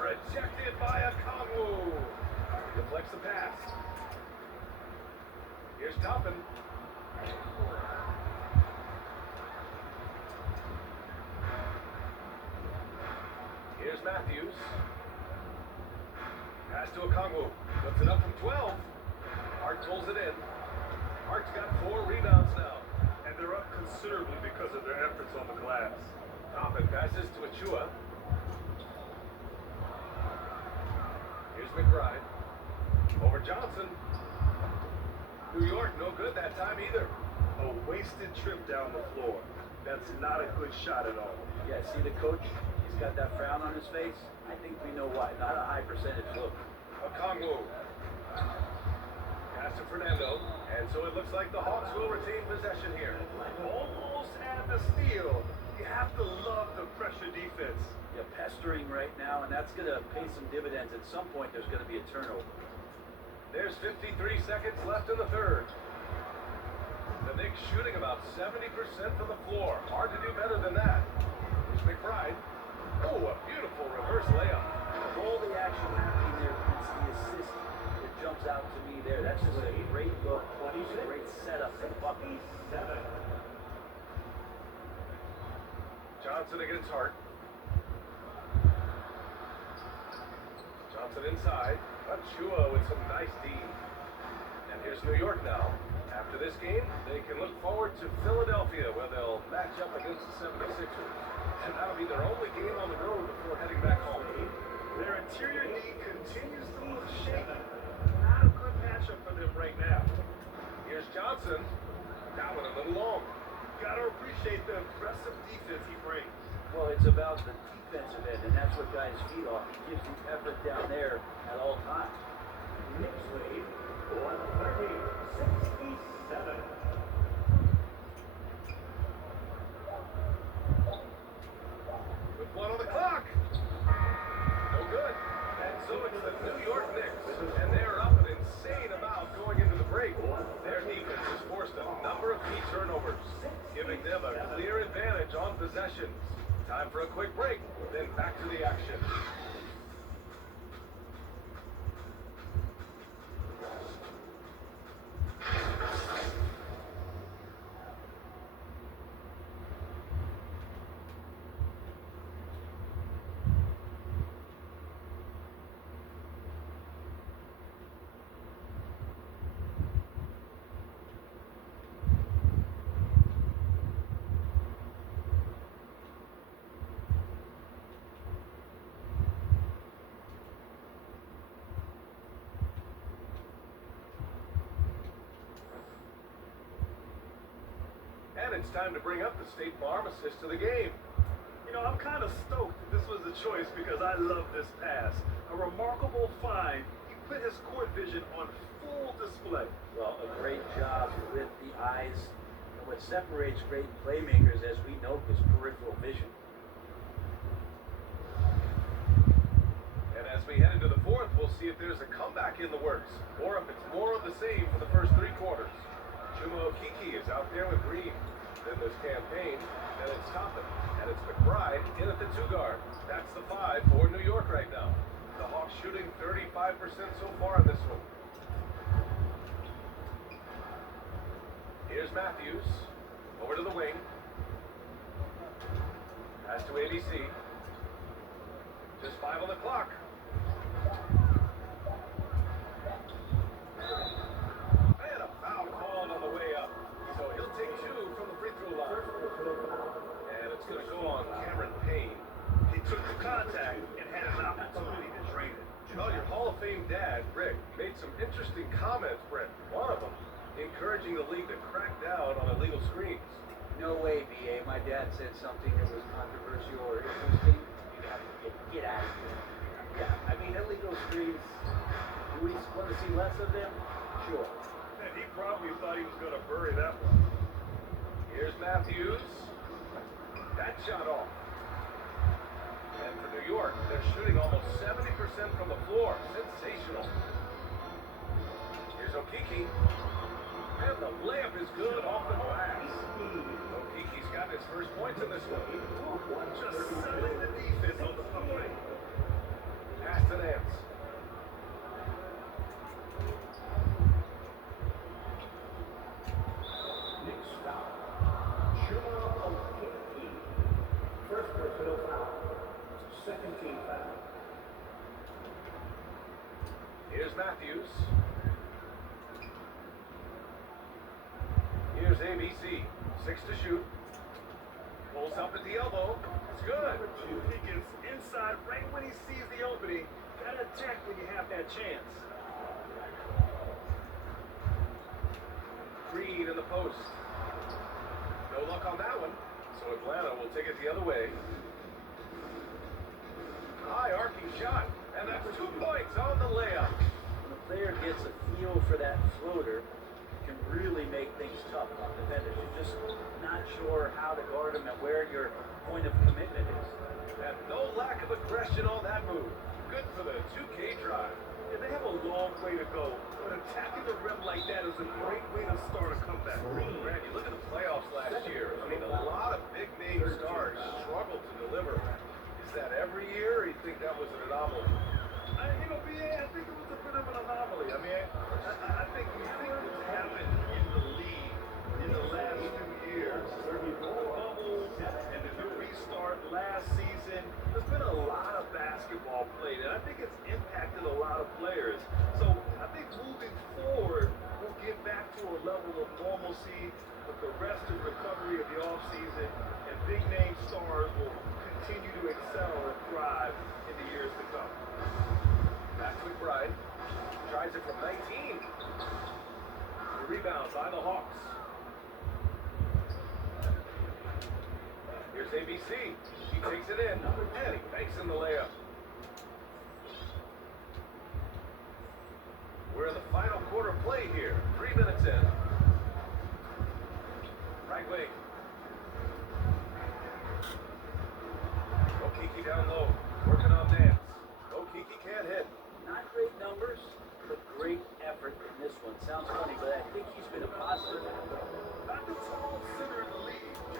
Rejected by Okongwu. Deflects the pass. Here's Toppin. Here's Matthews. Pass to Okongwu. Puts it up from 12. Hart pulls it in. Hart's got 4 rebounds now. And they're up considerably because of their efforts on the glass. Toppin passes to Achua. Here's McBride. Over Johnson. New York, no good that time either. A wasted trip down the floor. That's not a good shot at all. Yeah, see the coach? He's got that frown on his face. I think we know why. Not a high percentage look. Okongwu. Pass to Fernando. And so it looks like the Hawks will retain possession here. Almost had the steal. You have to love the pressure defense. You're pestering right now, and that's going to pay some dividends. At some point, there's going to be a turnover. There's 53 seconds left in the third. The The Knicks shooting about 70% from the floor. Hard to do better than that. Here's McBride. Oh, a beautiful reverse layup. All the action happening there, it's the assist that jumps out to me there. That's just a great look, a great setup and bucket. Johnson against Hart. Johnson inside. Achua with some nice D. And here's New York now. After this game, they can look forward to Philadelphia, where they'll match up against the 76ers. And that'll be their only game on the road before heading back home. Their interior D continues to look shaky. Not a good matchup for them right now. Here's Johnson. That one a little long. Gotta appreciate the impressive defense he brings. Well, it's about the defensive end, and that's what guys feed off. He gives the effort down there at all times. Knicks lead 130-67. With one on the clock. No good. And so it's the New York Knicks. And they're up an insane amount going into the break. Their defense has forced a number of key turnovers, giving them a clear advantage on possessions. Time for a quick break, then back to the action. And it's time to bring up the State Farm assist to the game. You know, I'm kind of stoked that this was the choice because I love this pass. A remarkable find. He put his court vision on full display. Well, a great job with the eyes. And what separates great playmakers, as we know, is peripheral vision. And as we head into the fourth, we'll see if there's a comeback in the works, or if it's more of the same for the first three quarters. Chuma Okeke is out there with Green. Then there's Campaign, then it's Toppin, and it's McBride in at the 2-guard. That's the 5 for New York right now. The Hawks shooting 35% so far in this one. Here's Matthews, over to the wing. Pass to ABC. Just 5 on the clock. And a foul called on the way up. So he'll take 2 from the free throw line. And it's going to go on Cameron Payne. He took the contact and had an opportunity to drain it. Well, your Hall of Fame dad, Rick, made some interesting comments, Brett. One of them encouraging the league to crack down on illegal screens. No way, BA. My dad said something that was controversial or interesting. You got to get out of here. Yeah, I mean, illegal screens, do we want to see less of them? Sure. And he probably thought he was going to bury that one. Here's Matthews. That shot off. And for New York, they're shooting almost 70% from the floor. Sensational. Here's Okeke. And the layup is good off the glass. Okeke's got his first points in this one. Just settling the defense on the pump fake. Pass to Nance. Knicks foul. Mustafa-Thomas. First personal foul. Second team foul. Here's Matthews. Here's ABC. 6 to shoot. Pulls up at the elbow. It's good. He gets inside right when he sees the opening. Gotta attack when you have that chance. Green in the post. No luck on that one. So Atlanta will take it the other way. High arcing shot. And that's 2 points on the layup. When a player gets a feel for that floater, it can really make things tough on defenders. You're just not sure how to guard them and where your point of commitment is. And no lack of aggression on that move. Good for the 2K drive. Yeah, they have a long way to go, But attacking the rim like that is a great way to start a comeback. Brad, you look at the playoffs last year. I mean, a lot of big-name stars struggled to deliver. Is that every year, or you think that was an anomaly? I think it was a bit of an anomaly. I mean, I think what's happened in the league in the last few years, with the bubble and then the restart last season, there's been a lot of basketball played, and I think it's impacted a lot of players. So I think moving forward, we'll get back to a level of normalcy with the rest and recovery of the offseason, and big-name stars will continue to excel and thrive in the years to come. Back to McBride. Tries it from 19. The rebound by the Hawks. Here's ABC. He takes it in, and he banks in the layup. We're in the final quarter play here. 3 minutes in. Right wing. Okiki down low. Working on Nance. Okiki can't hit. Not great numbers, but great effort in this one. Sounds funny, but I think he's been a positive. Not the tall center in the league. He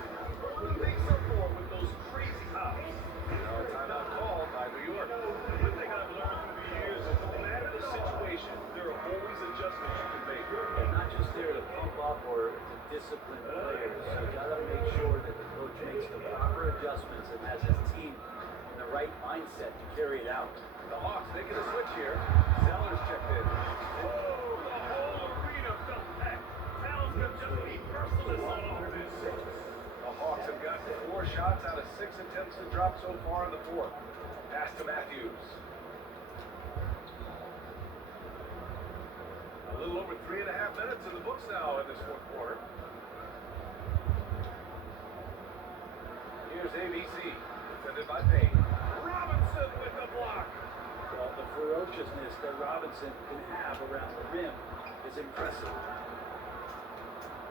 really makes up for it with those crazy hops. Timeout called by New York. One thing I've learned through the years is no matter the situation, there are always adjustments you can make. And not just there to pump up or to discipline players. So you got to make sure that the coach makes the proper adjustments and has his team in the right mindset to carry it out. The Hawks making a switch here. Sellers checked in. Oh, the whole arena felt packed. Towns have just be merciless on offense. The Hawks have gotten 4 shots out of 6 attempts to drop so far in the fourth. Pass to Matthews. A little over 3.5 minutes in the books now in this fourth quarter. Here's ABC, defended by Payne. Robinson with the block. Well, the ferociousness that Robinson can have around the rim is impressive.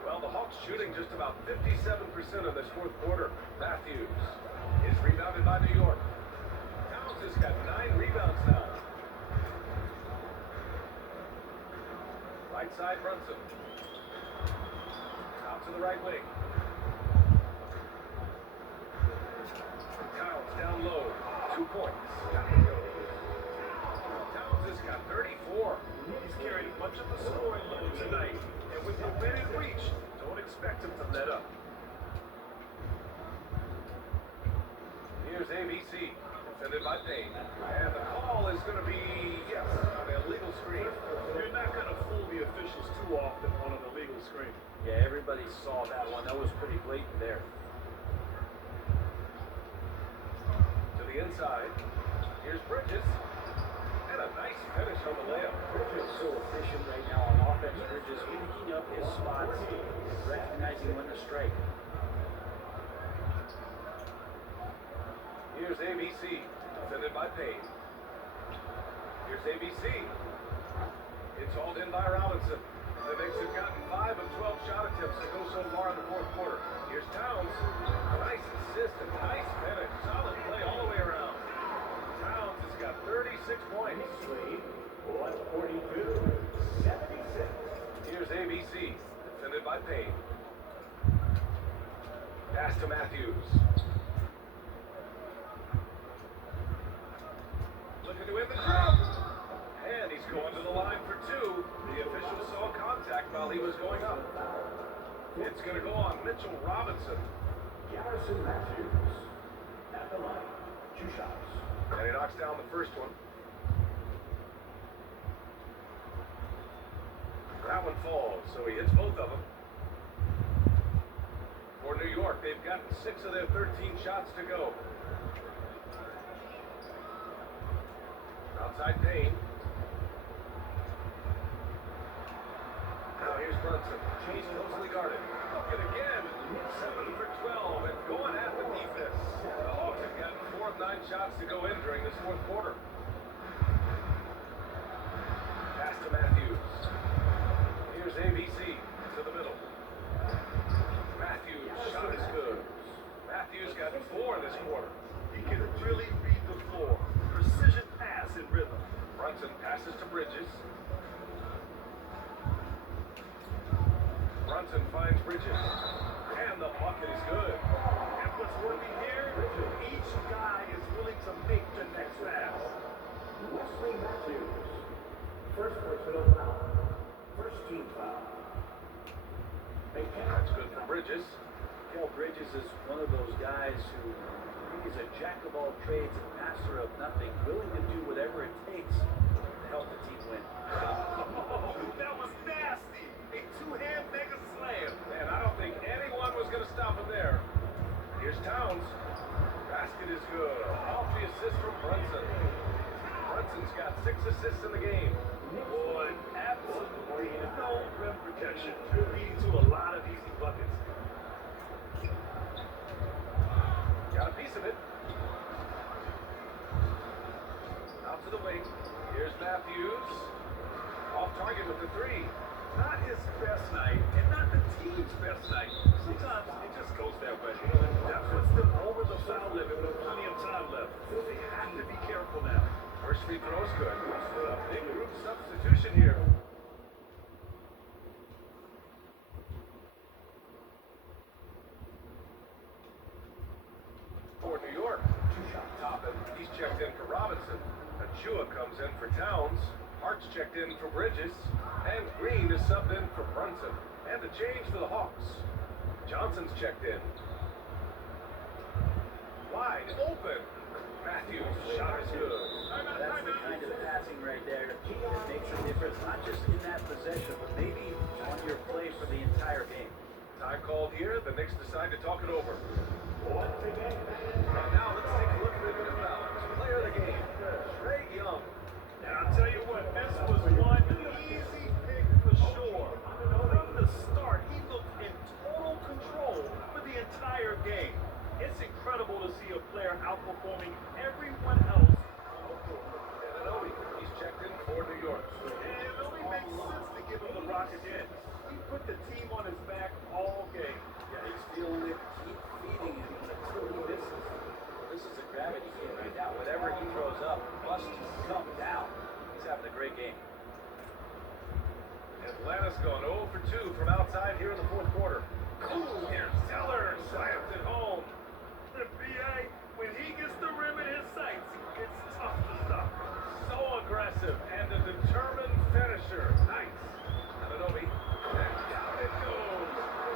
Well, the Hawks shooting just about 57% of this fourth quarter. Matthews is rebounded by New York. Towns has got 9 rebounds now. Right side, Brunson. Out to the right wing. Towns down low. 2 points. Towns has got 34. He's carried a bunch of the scoring load tonight. And with him within reach, don't expect him to let up. Here's ABC, defended by Payne. And the call is going to be, yes, on an illegal screen. You're not going to fool the officials too often on an illegal screen. Yeah, everybody saw that one. That was pretty blatant there. To the inside. Here's Bridges. And a nice finish on the layup. Bridges is so efficient right now on offense. Bridges picking up his spots, recognizing when to strike. Here's ABC, defended by Payne. Here's ABC. It's hauled in by Robinson. The Knicks have gotten 5 of 12 shot attempts to go so far in the fourth quarter. Here's Towns. Nice assist and nice finish. Solid play all the way around. Towns has got 36 points. 142-76. Here's ABC, defended by Payne. Pass to Matthews. Looking to win the drop. And he's going to the line for 2. The official saw contact while he was going up. It's going to go on Mitchell Robinson. Garrison Matthews at the line. 2 shots. And he knocks down the first one. That one falls, so he hits both of them. For New York, they've gotten 6 of their 13 shots to go. Outside Payne. Now here's Brunson. He's closely guarded. Looking again. 7 for 12 and going at the defense. The Hawks have gotten 4 of 9 shots to go in during this fourth quarter. Pass to Matthews. Here's ABC to the middle. Matthews, shot is good. Matthews got 4 this quarter. He can really read the floor. Precision pass and rhythm. Brunson passes to Bridges. Johnson finds Bridges. And the bucket is good. And what's working here? Each guy is willing to make the next pass. Wesley Matthews. First personal foul. First team foul. That's good from Bridges. Kel Bridges is one of those guys who he's a jack of all trades, a master of nothing, willing to do whatever it takes to help the team win. Oh, that was nasty. A two-hand mega slam. And I don't think anyone was going to stop him there. Here's Towns. Basket is good. Off the assist from Brunson. Brunson's got 6 assists in the game. Boy, absolutely no rim protection, leading to a lot of easy buckets. Got a piece of it. Out to the wing. Here's Matthews. Off target with the 3. Not his best night, and not the team's best night. Sometimes it just goes that way. That puts them over the foul limit with plenty of time left. They have to be careful now. First free throw's good. A big group substitution here. For New York. Toppin, he's checked in for Robinson. Achua comes in for Towns. Hart's checked in for Bridges. And Green is subbed in for Brunson. And a change for the Hawks. Johnson's checked in. Wide open. Matthews, shot is good. That's the kind of passing right there that makes a difference, not just in that possession, but maybe on your play for the entire game. Time called here. The Knicks decide to talk it over. Once again, And now let's take a look at the new balance. Player of the game, Trae Young. And I'll tell you what, this was one easy pick for sure. From the start, he looked in total control for the entire game. It's incredible to see a player outperforming everyone else on the court. And Anobi, he's checked in for New York. And it only makes sense to give him the rock again. He put the team on his back all game. Yeah, he's feeling it. Keep feeding him until he misses. This is a gravity game right now. Whatever he throws up must come down. He's having a great game. Atlanta's gone 0 for 2 from outside here in the fourth quarter. Ooh, here's Zeller, slams it home. The BA, when he gets the rim in his sights, it's tough to stop. So aggressive and a determined finisher. Nice. Ananobi. And down it goes.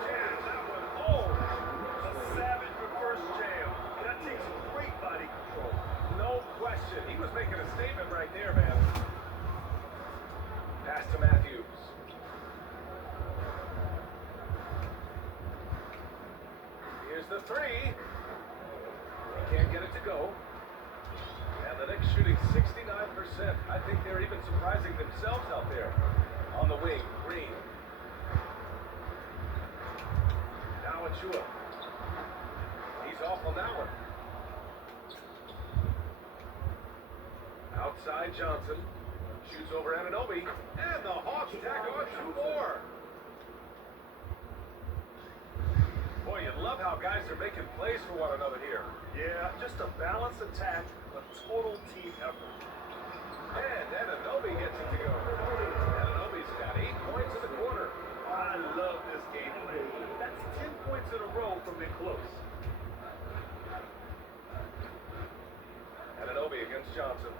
Jam that one home. A savage reverse jam. That takes great body control. No question. He was making a statement right there, man. Pass to Matthews. Here's the 3. He can't get it to go. And the Knicks shooting 69%. I think they're even surprising themselves out there. On the wing, Green. Now Achua. He's off on that one. Outside Johnson. Shoots over Anunoby. And the Hawks tack on 2 more. Boy, you love how guys are making plays for one another here. Yeah, just a balanced attack, a total team effort. And Anunoby gets it to go. Anunoby's got 8 points in the quarter. I love this game plan. That's 10 points in a row from Nick Close. Anunoby against Johnson.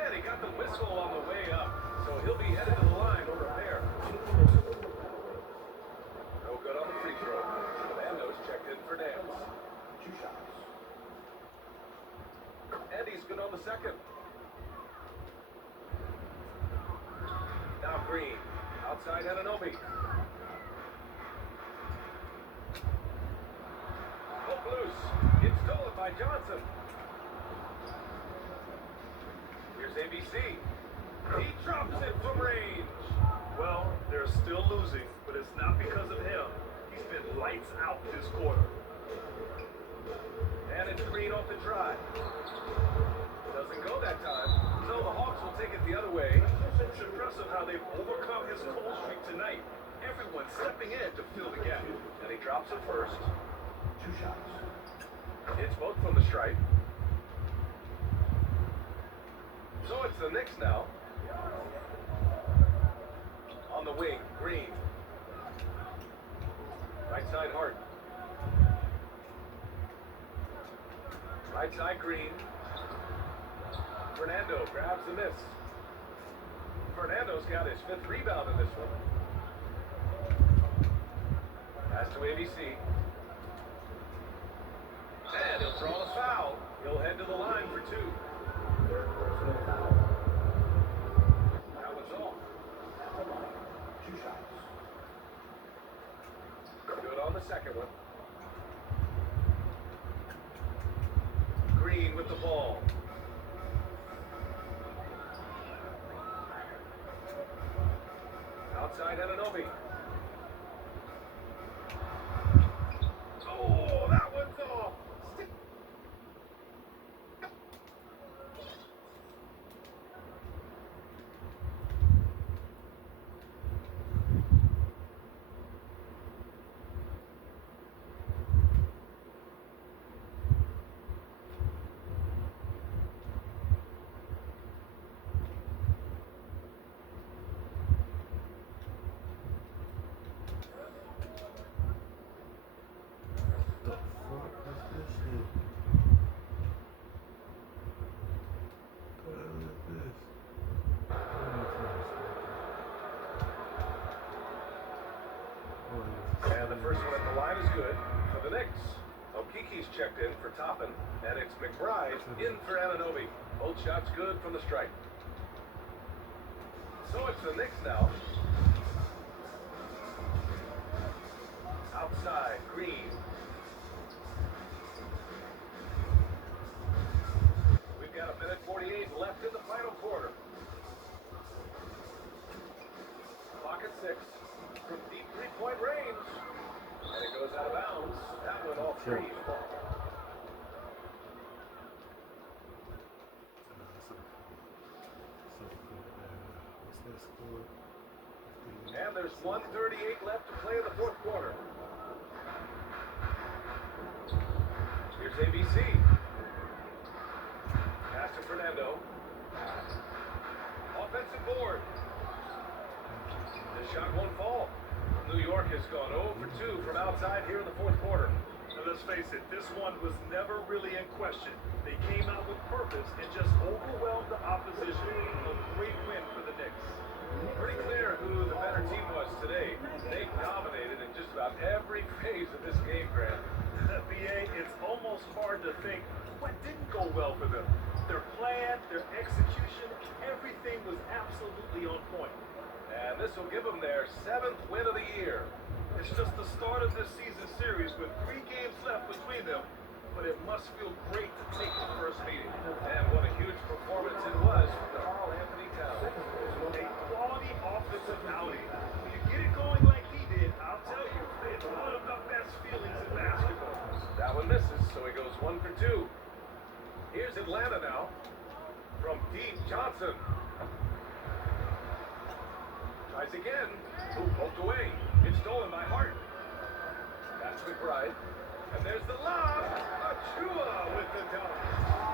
And he got the whistle on the way up. So he'll be headed to the line over there. No good on the free throw. Lando's checked in for Nance. 2 shots. And he's good on the second. Now Green. Outside Anunoby. Hook loose. It's stolen by Johnson. Here's ABC. He drops it from range. Well, they're still losing, but it's not because of him. He's been lights out this quarter. And it's Green off the drive. Doesn't go that time. So the Hawks will take it the other way. It's impressive how they've overcome his cold streak tonight. Everyone stepping in to fill the gap. And he drops it first. 2 shots. It's both from the stripe. So it's the Knicks now. On the wing, Green. Right side Hart. Right side Green. Fernando grabs the miss. Fernando's got his 5th rebound in this one. Pass to ABC. And he'll draw the foul. He'll head to the line for 2. Third personal foul. That one's off. At the line, 2 shots. Good on the second one. Green with the ball. Outside Anunoby. Oh, that one's off. The fuck is this shit? What the hell is this? And the first one at the line is good for the Knicks. Okiki's checked in for Toppin, and it's McBride in for Anunoby. Both shots good from the stripe. So it's the Knicks now. Outside, Green. We've got 1:48 left in the final quarter. Clock at 6. From deep 3-point range. And it goes out of bounds. That went off 3. What's that score? And there's 1:38 left to play in the 4th quarter. Here's ABC. Pass to Fernando. Offensive board. The shot won't fall. New York has gone 0 for 2 from outside here in the 4th quarter. Now let's face it, this one was never really in question. They came out with purpose and just overwhelmed the opposition. A great win for the Knicks. Pretty clear who the better team was today. They dominated in just about every phase of this game, Grant. BA, it's almost hard to think what didn't go well for them. Their plan, their execution, everything was absolutely on point. And this will give them their 7th win of the year. It's just the start of this season series with 3 games left between them, but it must feel great to take the first meeting. And what a huge performance it was from Karl Anthony Towns. A quality offensive outing. When you get it going like he did, I'll tell you, it's one of the best feelings in basketball. That one misses, so he goes 1 for 2. Here's Atlanta now. From deep, Johnson. Tries again. Ooh, poked away. It's stolen by Hart. That's McBride. And there's the lob. Achua with the dunk.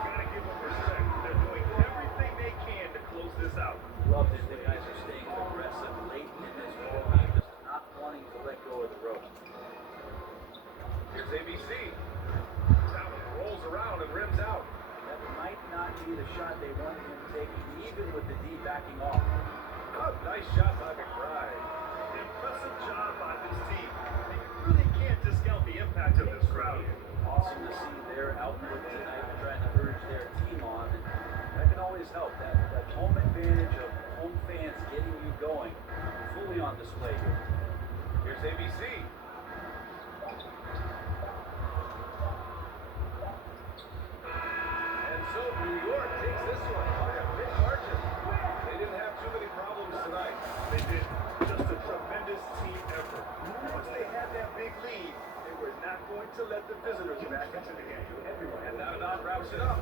Gotta give them respect. They're doing everything they can to close this out. Love that the guys are staying aggressive late in this ball game, just not wanting to let go of the rope. Here's ABC. That one rolls around and rims out. That might not be the shot they wanted him taking, even with the D backing off. Oh, nice shot by McBride. Impressive job by this team. And you really can't discount the impact of this crowd. Awesome to see their output tonight, trying to urge their team on, and that can always help. That home advantage of home fans getting you going, fully on display here. Here's ABC. And so New York takes this one by a big margin. They didn't have too many problems tonight. They did just a tremendous team effort. Once they had that big lead, they were not going to let the visitors back into the game. And that about wraps it up.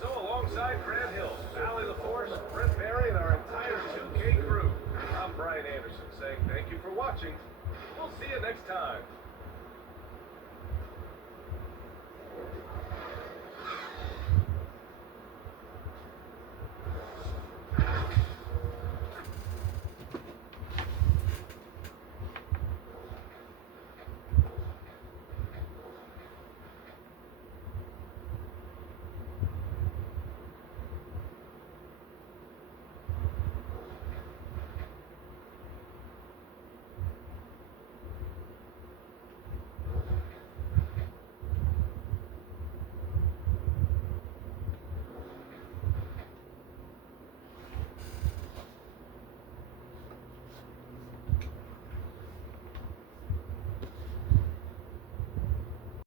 So alongside Grant Hill, Allie LaForce, Brent Barry, and our entire 2K crew, I'm Brian Anderson saying thank you for watching. We'll see you next time.